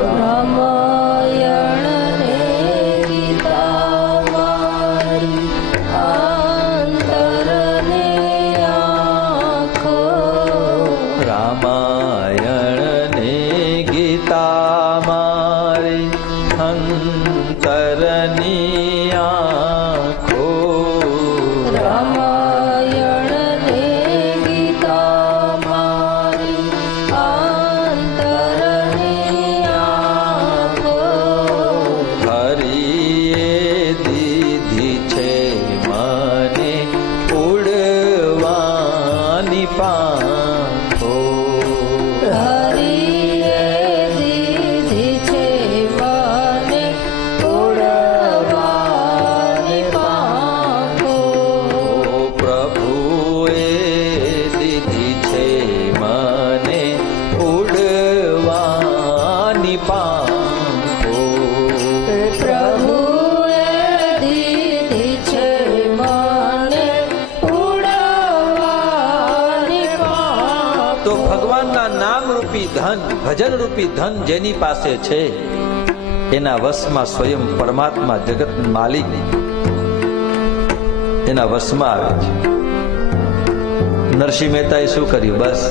રામાયણ ને ગીતા મારી અંતરની આંખો, રામાયણ ને ગીતા મારી અંતરની આંખો, રામાયણ ને ગીતા મારી અંતરની આંખો, હરિએ દીધી છે મને ઉડવાની પાંખો, હરિએ દીધી છે મને ઉડવાની પાંખો, પ્રભુએ દીધી છે મને ઉડવાની પાંખો, પ્રભુએ દીધી છે મને ઉડવાની પાંખો. તો ભગવાનના નામ રૂપી ધન, ભજન રૂપી ધન જેની પાસે છે, એના વશમાં સ્વયં પરમાત્મા જગત માલિક એના વશમાં આવે છે. નરસિંહ મહેતાએ શું કર્યું? બસ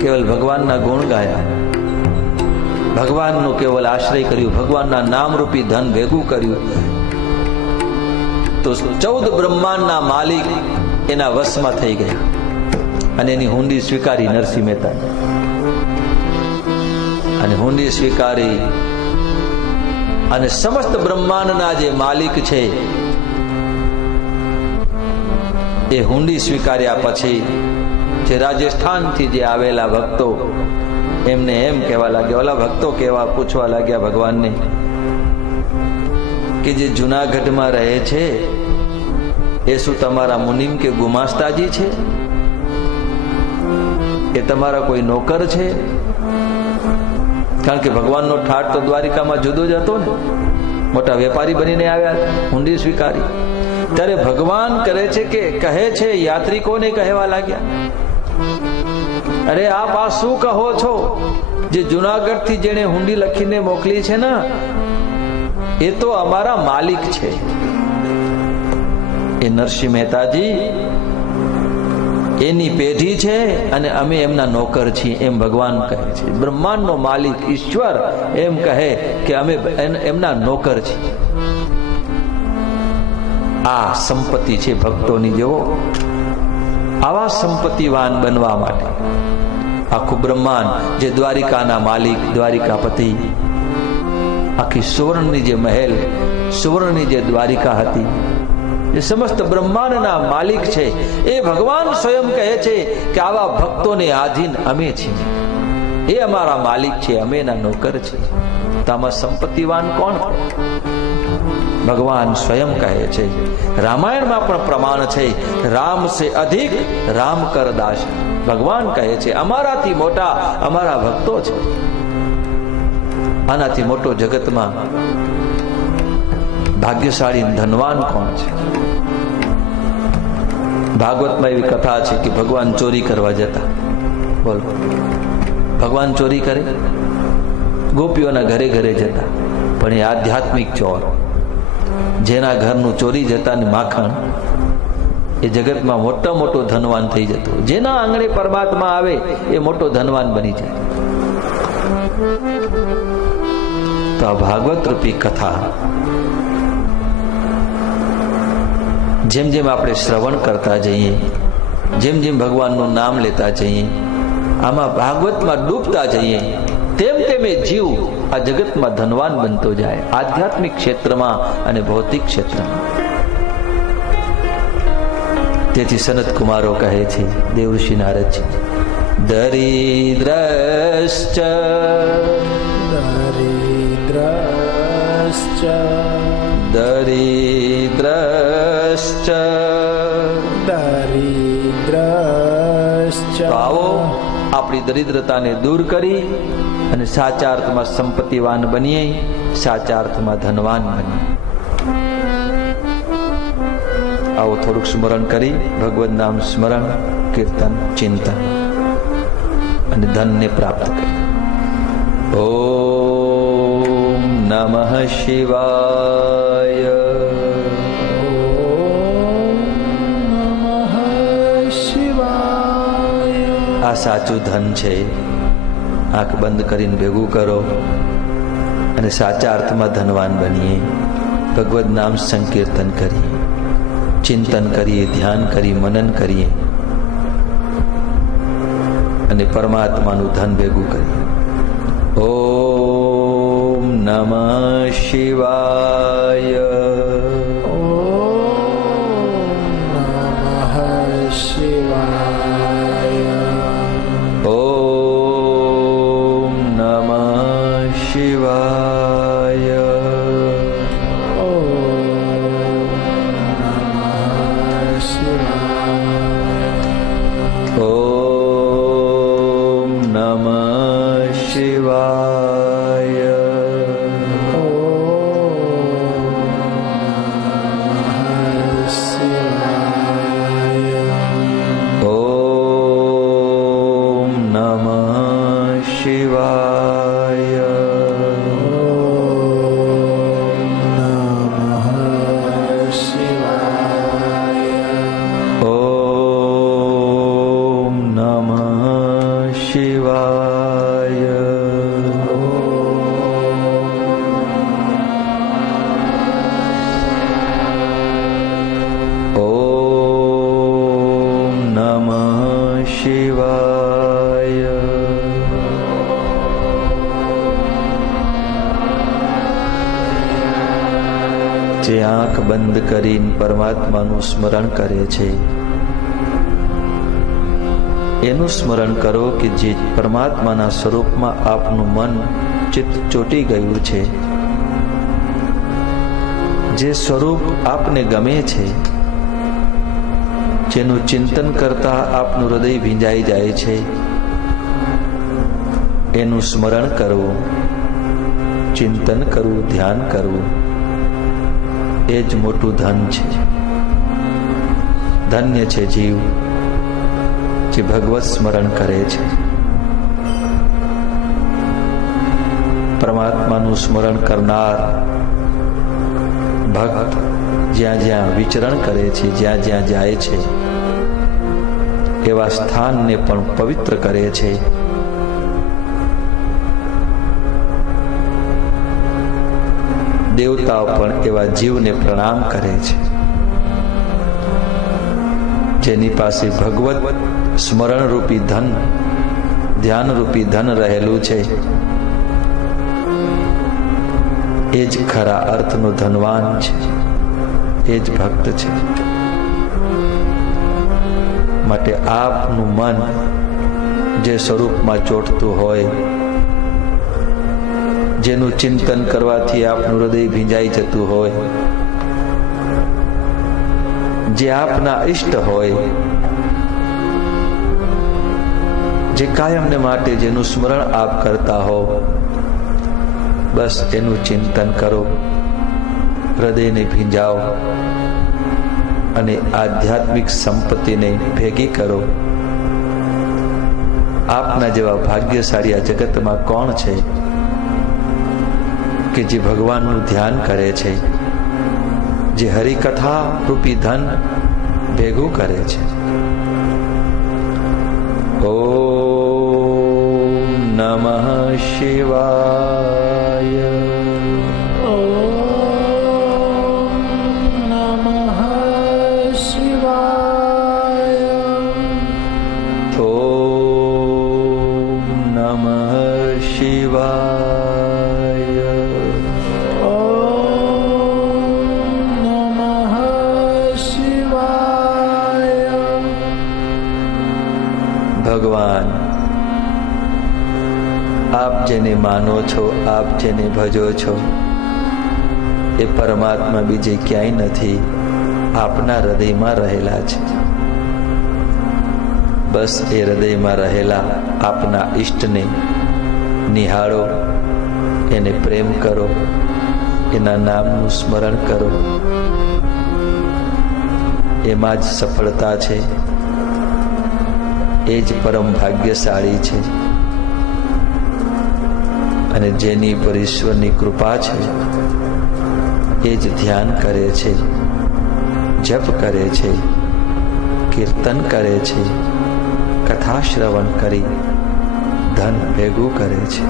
કેવલ ભગવાનના ગુણ ગાયા, ભગવાનનો કેવલ આશ્રય કર્યું, ભગવાનના નામ રૂપી ધન ભેગું કર્યું, તો 14 બ્રહ્માંડના માલિક એના વશમાં થઈ ગયા. અને એની હુંડી સ્વીકારી નરસિંહ મહેતા, અને હુંડી સ્વીકારી અને સમસ્ત બ્રહ્માંડના જે માલિક છે એ હુંડી સ્વીકાર્યા પછી જે રાજસ્થાનથી જે આવેલા ભક્તો એમને એમ કહેવા લાગ્યા, ઓલા ભક્તો કેવા પૂછવા લાગ્યા ભગવાનને કે જે જુનાગઢમાં રહે છે એ શું તમારા મુનિમ કે ગુમાસ્તાજી છે? એ તમારા કોઈ નોકર છે? કારણ કે ભગવાનનો ઠાઠ તો દ્વારિકામાં જુદો જ હતો ને, મોટા વેપારી બનીને આવ્યા, હુંડી સ્વીકારી. ત્યારે ભગવાન કરે છે કે કહે છે, યાત્રિકોને કહેવા લાગ્યા, અરે આપ આ શું કહો છો? જે જુનાગઢ થી જેને હુંડી લખીને મોકલી છે ને એ તો અમારા માલિક છે. એ નરસિંહ મહેતાજી એની પેઢી છે અને અમે એમના નોકર છીએ, એમ ભગવાન કહે છે. બ્રહ્માંડનો માલિક ઈશ્વર એમ કહે કે અમે એમના નોકર છીએ. આ સંપત્તિ છે ભક્તોની. જેવો આવા સંપત્તિવાન બનવા માટે આખું બ્રહ્માંડ, જે દ્વારિકાના માલિક, દ્વારિકાપતિ, આખી સુવર્ણની જે મહેલ, સુવર્ણની જે દ્વારિકા હતી, જે સમસ્ત બ્રહ્માંડના માલિક છે, એ ભગવાન સ્વયં કહે છે કે આવા ભક્તોને આધીન અમે છીએ. એ અમારા માલિક છે, અમે એના નોકર છીએ. તો આમાં સંપત્તિવાન કોણ? ભગવાન સ્વયં કહે છે. રામાયણમાં પણ પ્રમાણ છે, રામ સે અધિક રામ કર દાસ. ભગવાન કહે છે અમારાથી મોટા અમારા ભક્તો છે. આનાથી મોટો જગતમાં ભાગ્યશાળી ધનવાન કોણ છે? ભાગવતમાં એવી કથા છે કે ભગવાન ચોરી કરવા જતા. બોલો, ભગવાન ચોરી કરે? ગોપીઓના ઘરે ઘરે જતા. પણ એ આધ્યાત્મિક ચોર, જેના ઘરનું ચોરી જતા ને માખણ, એ જગતમાં મોટા મોટો ધનવાન થઈ જતો. જેના આંગણે પરમાત્મા આવે એ મોટો ધનવાન બની જાય. તો આ ભાગવત રૂપી કથા જેમ જેમ આપણે શ્રવણ કરતા જઈએ, જેમ જેમ ભગવાનનું નામ લેતા જઈએ, આમાં ભાગવતમાં ડૂબતા જઈએ, તેમ તેમ એ જીવ આ જગતમાં ધનવાન બનતો જાય, આધ્યાત્મિક ક્ષેત્રમાં અને ભૌતિક ક્ષેત્રમાં. તેથી સનત કુમારો કહે છે, દેવઋષિ નારદજી, દરિદ્રશ્ચ દરિદ્રશ્ચ દરિદ્રશ્ચ દરિદ્રશ્ચ. આવો આપણી દરિદ્રતાને દૂર કરી અને સાચા અર્થમાં સંપત્તિવાન બનીએ, સાચા અર્થમાં ધનવાન બનીએ. આવો થોડુંક સ્મરણ કરી, ભગવદ નામ સ્મરણ, કીર્તન, ચિંતન અને ધનને પ્રાપ્ત કરી. ઓમ નમઃ શિવાય. આ સાચું ધન છે. આંખ બંધ કરીને ભેગું કરો અને સાચા અર્થમાં ધનવાન બનીએ. ભગવદ નામ સંકીર્તન કરીએ, ચિંતન કરીએ, ધ્યાન કરીએ, મનન કરીએ અને પરમાત્માનું ધન ભેગું કરીએ. ઓમ નમઃ શિવાય. જે આંખ બંધ કરીને પરમાત્માનું સ્મરણ કરે છે, એનું સ્મરણ કરો કે જે પરમાત્માના સ્વરૂપમાં આપનું મન ચિત્ત ચોટી ગયું છે, જે સ્વરૂપ આપને ગમે છે, જેનું ચિંતન કરતા આપનું હૃદય ભીંજાઈ જાય છે, એનું સ્મરણ કરવું, ચિંતન કરવું, ધ્યાન કરવું, એ જ મોટું ધન છે. ધન્ય છે જીવ જે ભગવત સ્મરણ કરે છે. પરમાત્માનું સ્મરણ કરનાર ભક્ત જ્યાં જ્યાં વિચરણ કરે છે, જ્યાં જ્યાં જાય છે, એવા સ્થાનને પણ પવિત્ર કરે છે. દેવતાઓ પણ એવા જીવને પ્રણામ કરે છે જેની પાસે ભગવત સ્મરણ રૂપી ધન, ધ્યાન રૂપી ધન રહેલું છે. એ જ ખરા અર્થનો ધનવાન છે, એ જ ભક્ત છે. માટે આપનું મન જે સ્વરૂપમાં ચોંટતું હોય, જેનું ચિંતન કરવાથી આપનું હૃદય ભીંજાઈ જતું હોય, જે આપના ઈષ્ટ હોય, જે કાયમને માટે જેનું સ્મરણ આપ કરતા હો, બસ એનું ચિંતન કરો, હૃદયને ભીંજાઓ અને આધ્યાત્મિક સંપત્તિને ભેગી કરો. આપના જેવા ભાગ્યશાળી આ જગતમાં કોણ છે કે જે ભગવાનનું ધ્યાન કરે છે, જે હરિકથા રૂપી ધન ભેગું કરે છે. ઓમ નમઃ શિવાય. ઓમ નમઃ શિવાય. ઓમ નમઃ શિવાય. ભગવાન, આપ જેને માનો છો, આપ જેને ભજો છો, એ પરમાત્મા બીજે ક્યાંય નથી, આપના હૃદયમાં રહેલા છે. બસ એ હૃદયમાં રહેલા આપના ઈષ્ટને નિહાળો, એને પ્રેમ કરો, એના નામનું સ્મરણ કરો. એમાં જ સફળતા છે. એ જ પરમ ભાગ્યશાળી છે. અને જેની પર ઈશ્વરની કૃપા છે એ જ ધ્યાન કરે છે, જપ કરે છે, કીર્તન કરે છે, કથા શ્રવણ કરી ધન ભેગું કરે છે.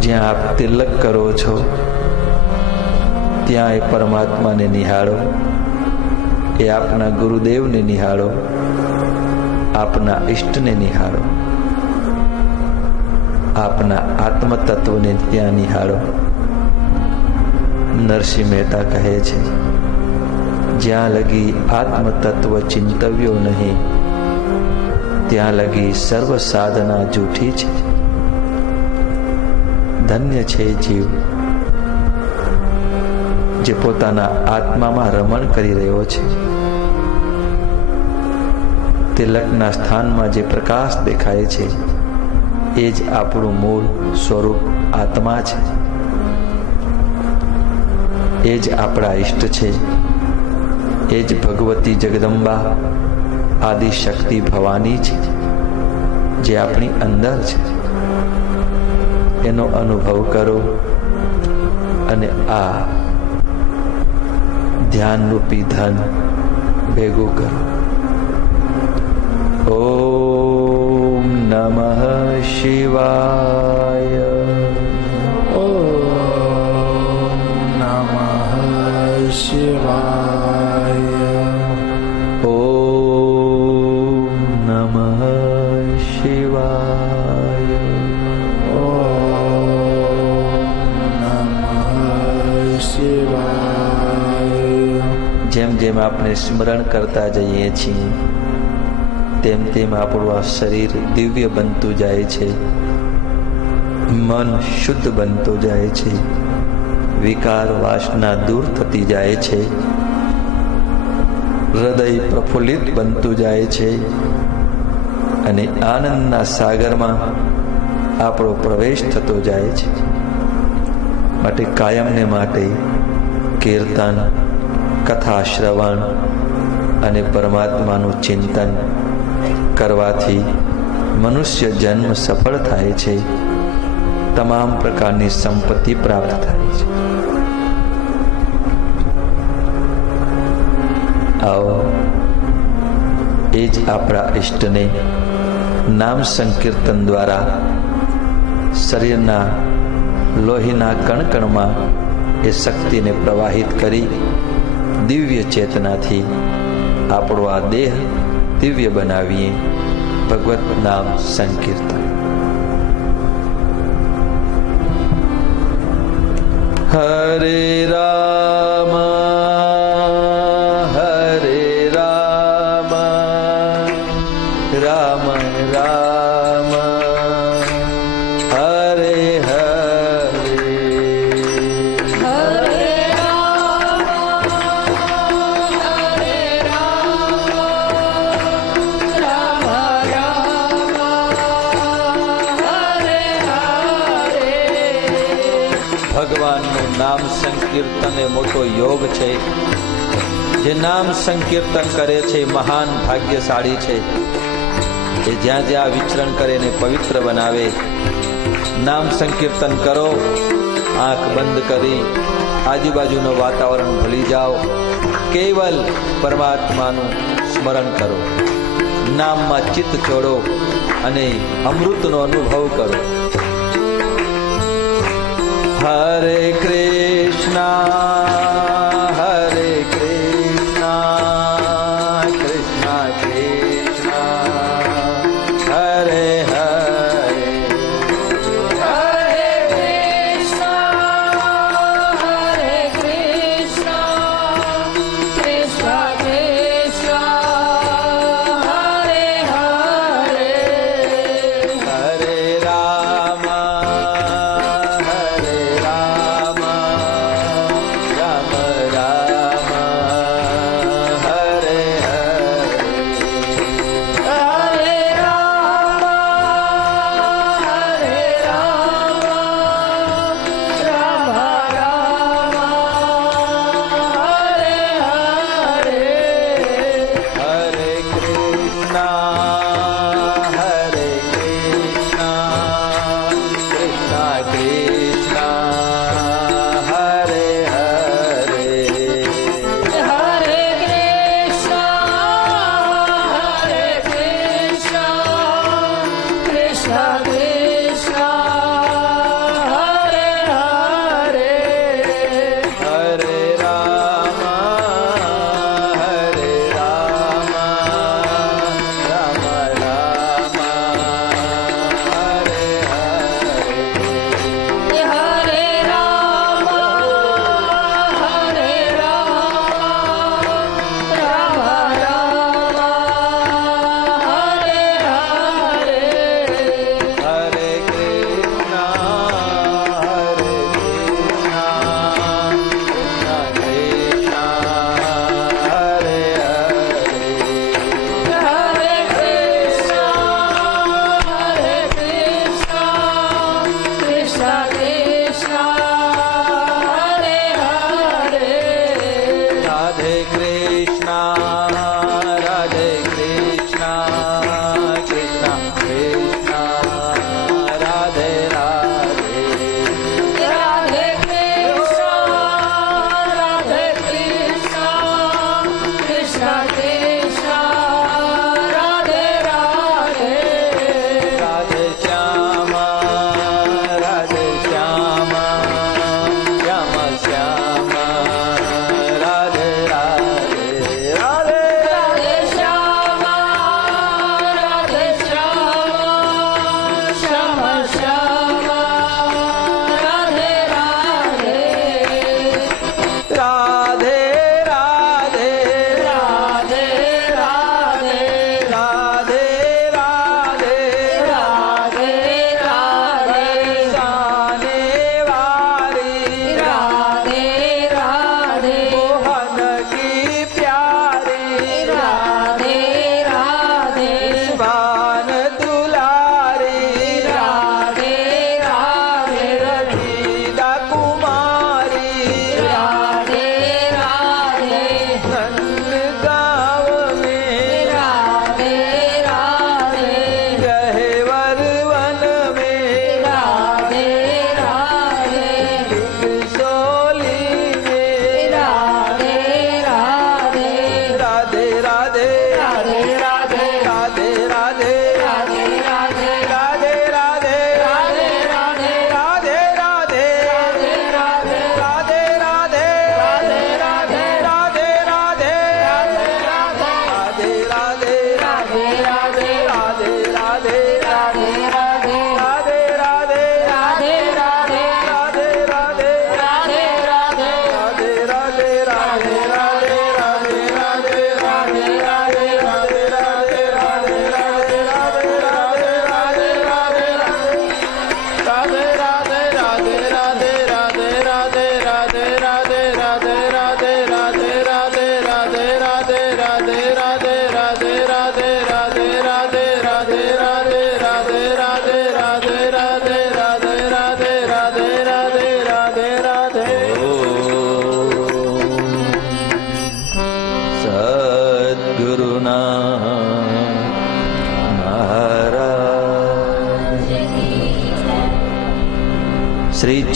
જ્યાં આપ તિલક કરો છો ત્યાં એ પરમાત્માને નિહાળો, એ આપના ગુરુદેવને નિહાળો, આપના ઈષ્ટને નિહાળો, આપના આત્મતત્વને ત્યાં નિહાળો. નરસિંહ મહેતા કહે છે, જ્યાં લગી આત્મતત્વ ચિંતવ્યો નહીં, ત્યાં લગી સર્વ સાધના જૂઠી છે. ધન્ય છે જીવ જે પોતાના આત્મામાં રમણ કરી રહ્યો છે. તિલકના સ્થાનમાં જે પ્રકાશ દેખાય છે એ જ આપણું મૂળ સ્વરૂપ આત્મા છે. એ જ આપણા ઈષ્ટ છે. એ જ ભગવતી જગદંબા આદિ શક્તિ ભવાની છે જે આપણી અંદર છે. એનો અનુભવ કરો અને આ ધ્યાનરૂપી ધન ભેગું કરો. ઓમ નમઃ શિવાય. ઓમ નમઃ શિવાય. ઓમ નમઃ શિવાય. જેમ જેમ આપણે સ્મરણ કરતા જઈએ છીએ તેમ તેમ આપણું આ શરીર દિવ્ય બનતું જાય છે, મન શુદ્ધ બનતું જાય છે, વિકાર વાસના દૂર થતી જાય છે, હૃદય પ્રફુલ્લિત બનતું જાય છે અને આનંદના સાગરમાં આપણો પ્રવેશ થતો જાય છે. માટે કાયમને માટે કીર્તન, કથા શ્રવણ અને પરમાત્માનું ચિંતન કરવાથી મનુષ્ય જન્મ સફળ થાય છે. તમામ પ્રકારની સંપત્તિ પ્રાપ્ત થાય છે. આવો એ જ આપણા ઈષ્ટને નામ સંકીર્તન દ્વારા શરીરના લોહીના કણકણમાં એ શક્તિને પ્રવાહિત કરી દિવ્ય ચેતનાથી આપણો આ દેહ દિવ્ય બનાવીએ. ભગવત નામ સંકીર્તન. હરે રામ હરે રામ રામ રામ હરે હરે હરે રામ હરે રામ રામ રામ હરે હરે. ભગવાનનું નામ સંકીર્તન એ મોટો યોગ છે. જે નામ સંકીર્તન કરે છે મહાન ભાગ્યશાળી છે. એ જ્યાં જ્યાં વિચરણ કરે ને પવિત્ર બનાવે. નામ સંકીર્તન કરો, આંખ બંધ કરી આજુબાજુનું વાતાવરણ ભૂલી જાઓ, કેવલ પરમાત્માનું સ્મરણ કરો, નામમાં ચિત્ત જોડો અને અમૃતનો અનુભવ કરો. હરે કૃષ્ણ હરે કૃષ્ણ કૃષ્ણ કૃષ્ણ હરે હરે હરે કૃષ્ણ હરે કૃષ્ણ કૃષ્ણ કૃષ્ણ હરે હરે. હરે રામ હરે રામ રામ રામ હરે રાધે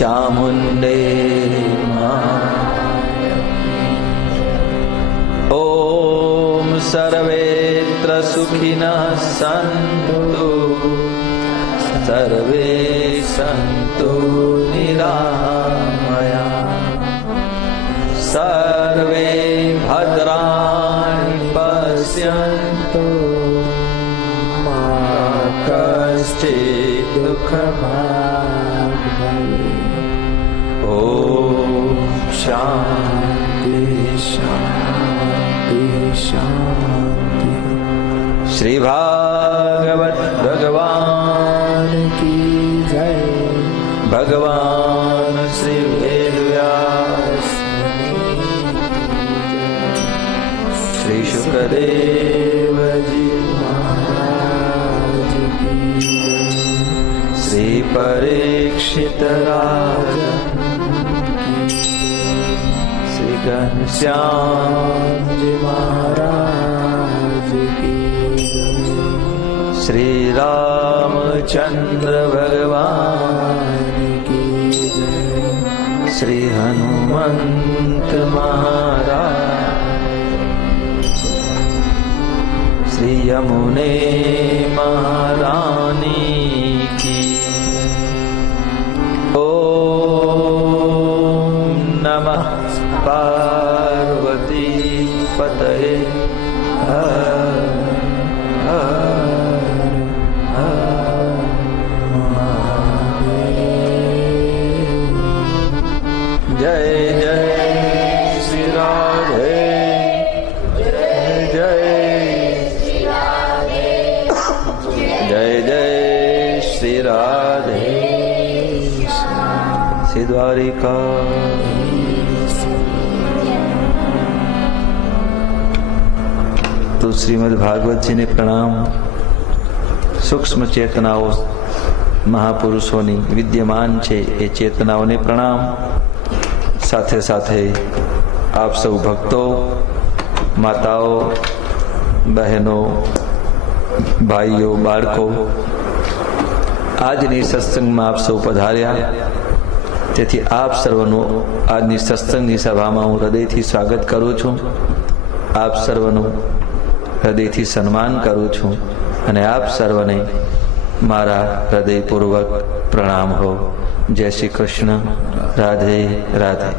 चामुण्डे ॐ सर्वेत्र सुखिनः सन्तु सर्वे सन्तु निरामया सर्वे भद्राणि पश्यन्तु मा कश्चित् दुःखभाग् भवेत्। ॐ शान्ति शान्ति शान्ति। श्री भागवत भगवान की जय। भगवान श्री वेदव्यास श्री शुकदेव जी महाराज की जय। श्री परीक्षित राजन श्री घनश्याम जी महाराज की जय। श्री रामचंद्र भगवान की जय। श्री हनुमंत महाराज श्री यमुने महारानी की। ओम नमः पार्वती पतये हर हर हर महादेव। जय जय श्री राधे जय जय जय जय श्री राधे श्री द्वारिका। तो श्रीमद् भागवत जी ने प्रणाम। સૂક્ષ્મ ચેતનાઓ મહાપુરુષોની વિદ્યમાન છે એ ચેતનાઓને પ્રણામ। સાથે સાથે આપ સૌ ભક્તો, માતાઓ, બહેનો, ભાઈઓ, બાળકો, આજની સત્સંગમાં આપ સૌ પધાર્યા, તેથી આપ સર્વનું આજની સત્સંગની સભામાં હું હૃદયથી સ્વાગત કરું છું। આપ સર્વનું હૃદયથી સન્માન કરું છું અને આપ સર્વને મારા હૃદયપૂર્વક પ્રણામ હો। જય શ્રી કૃષ્ણ। રાધે રાધે।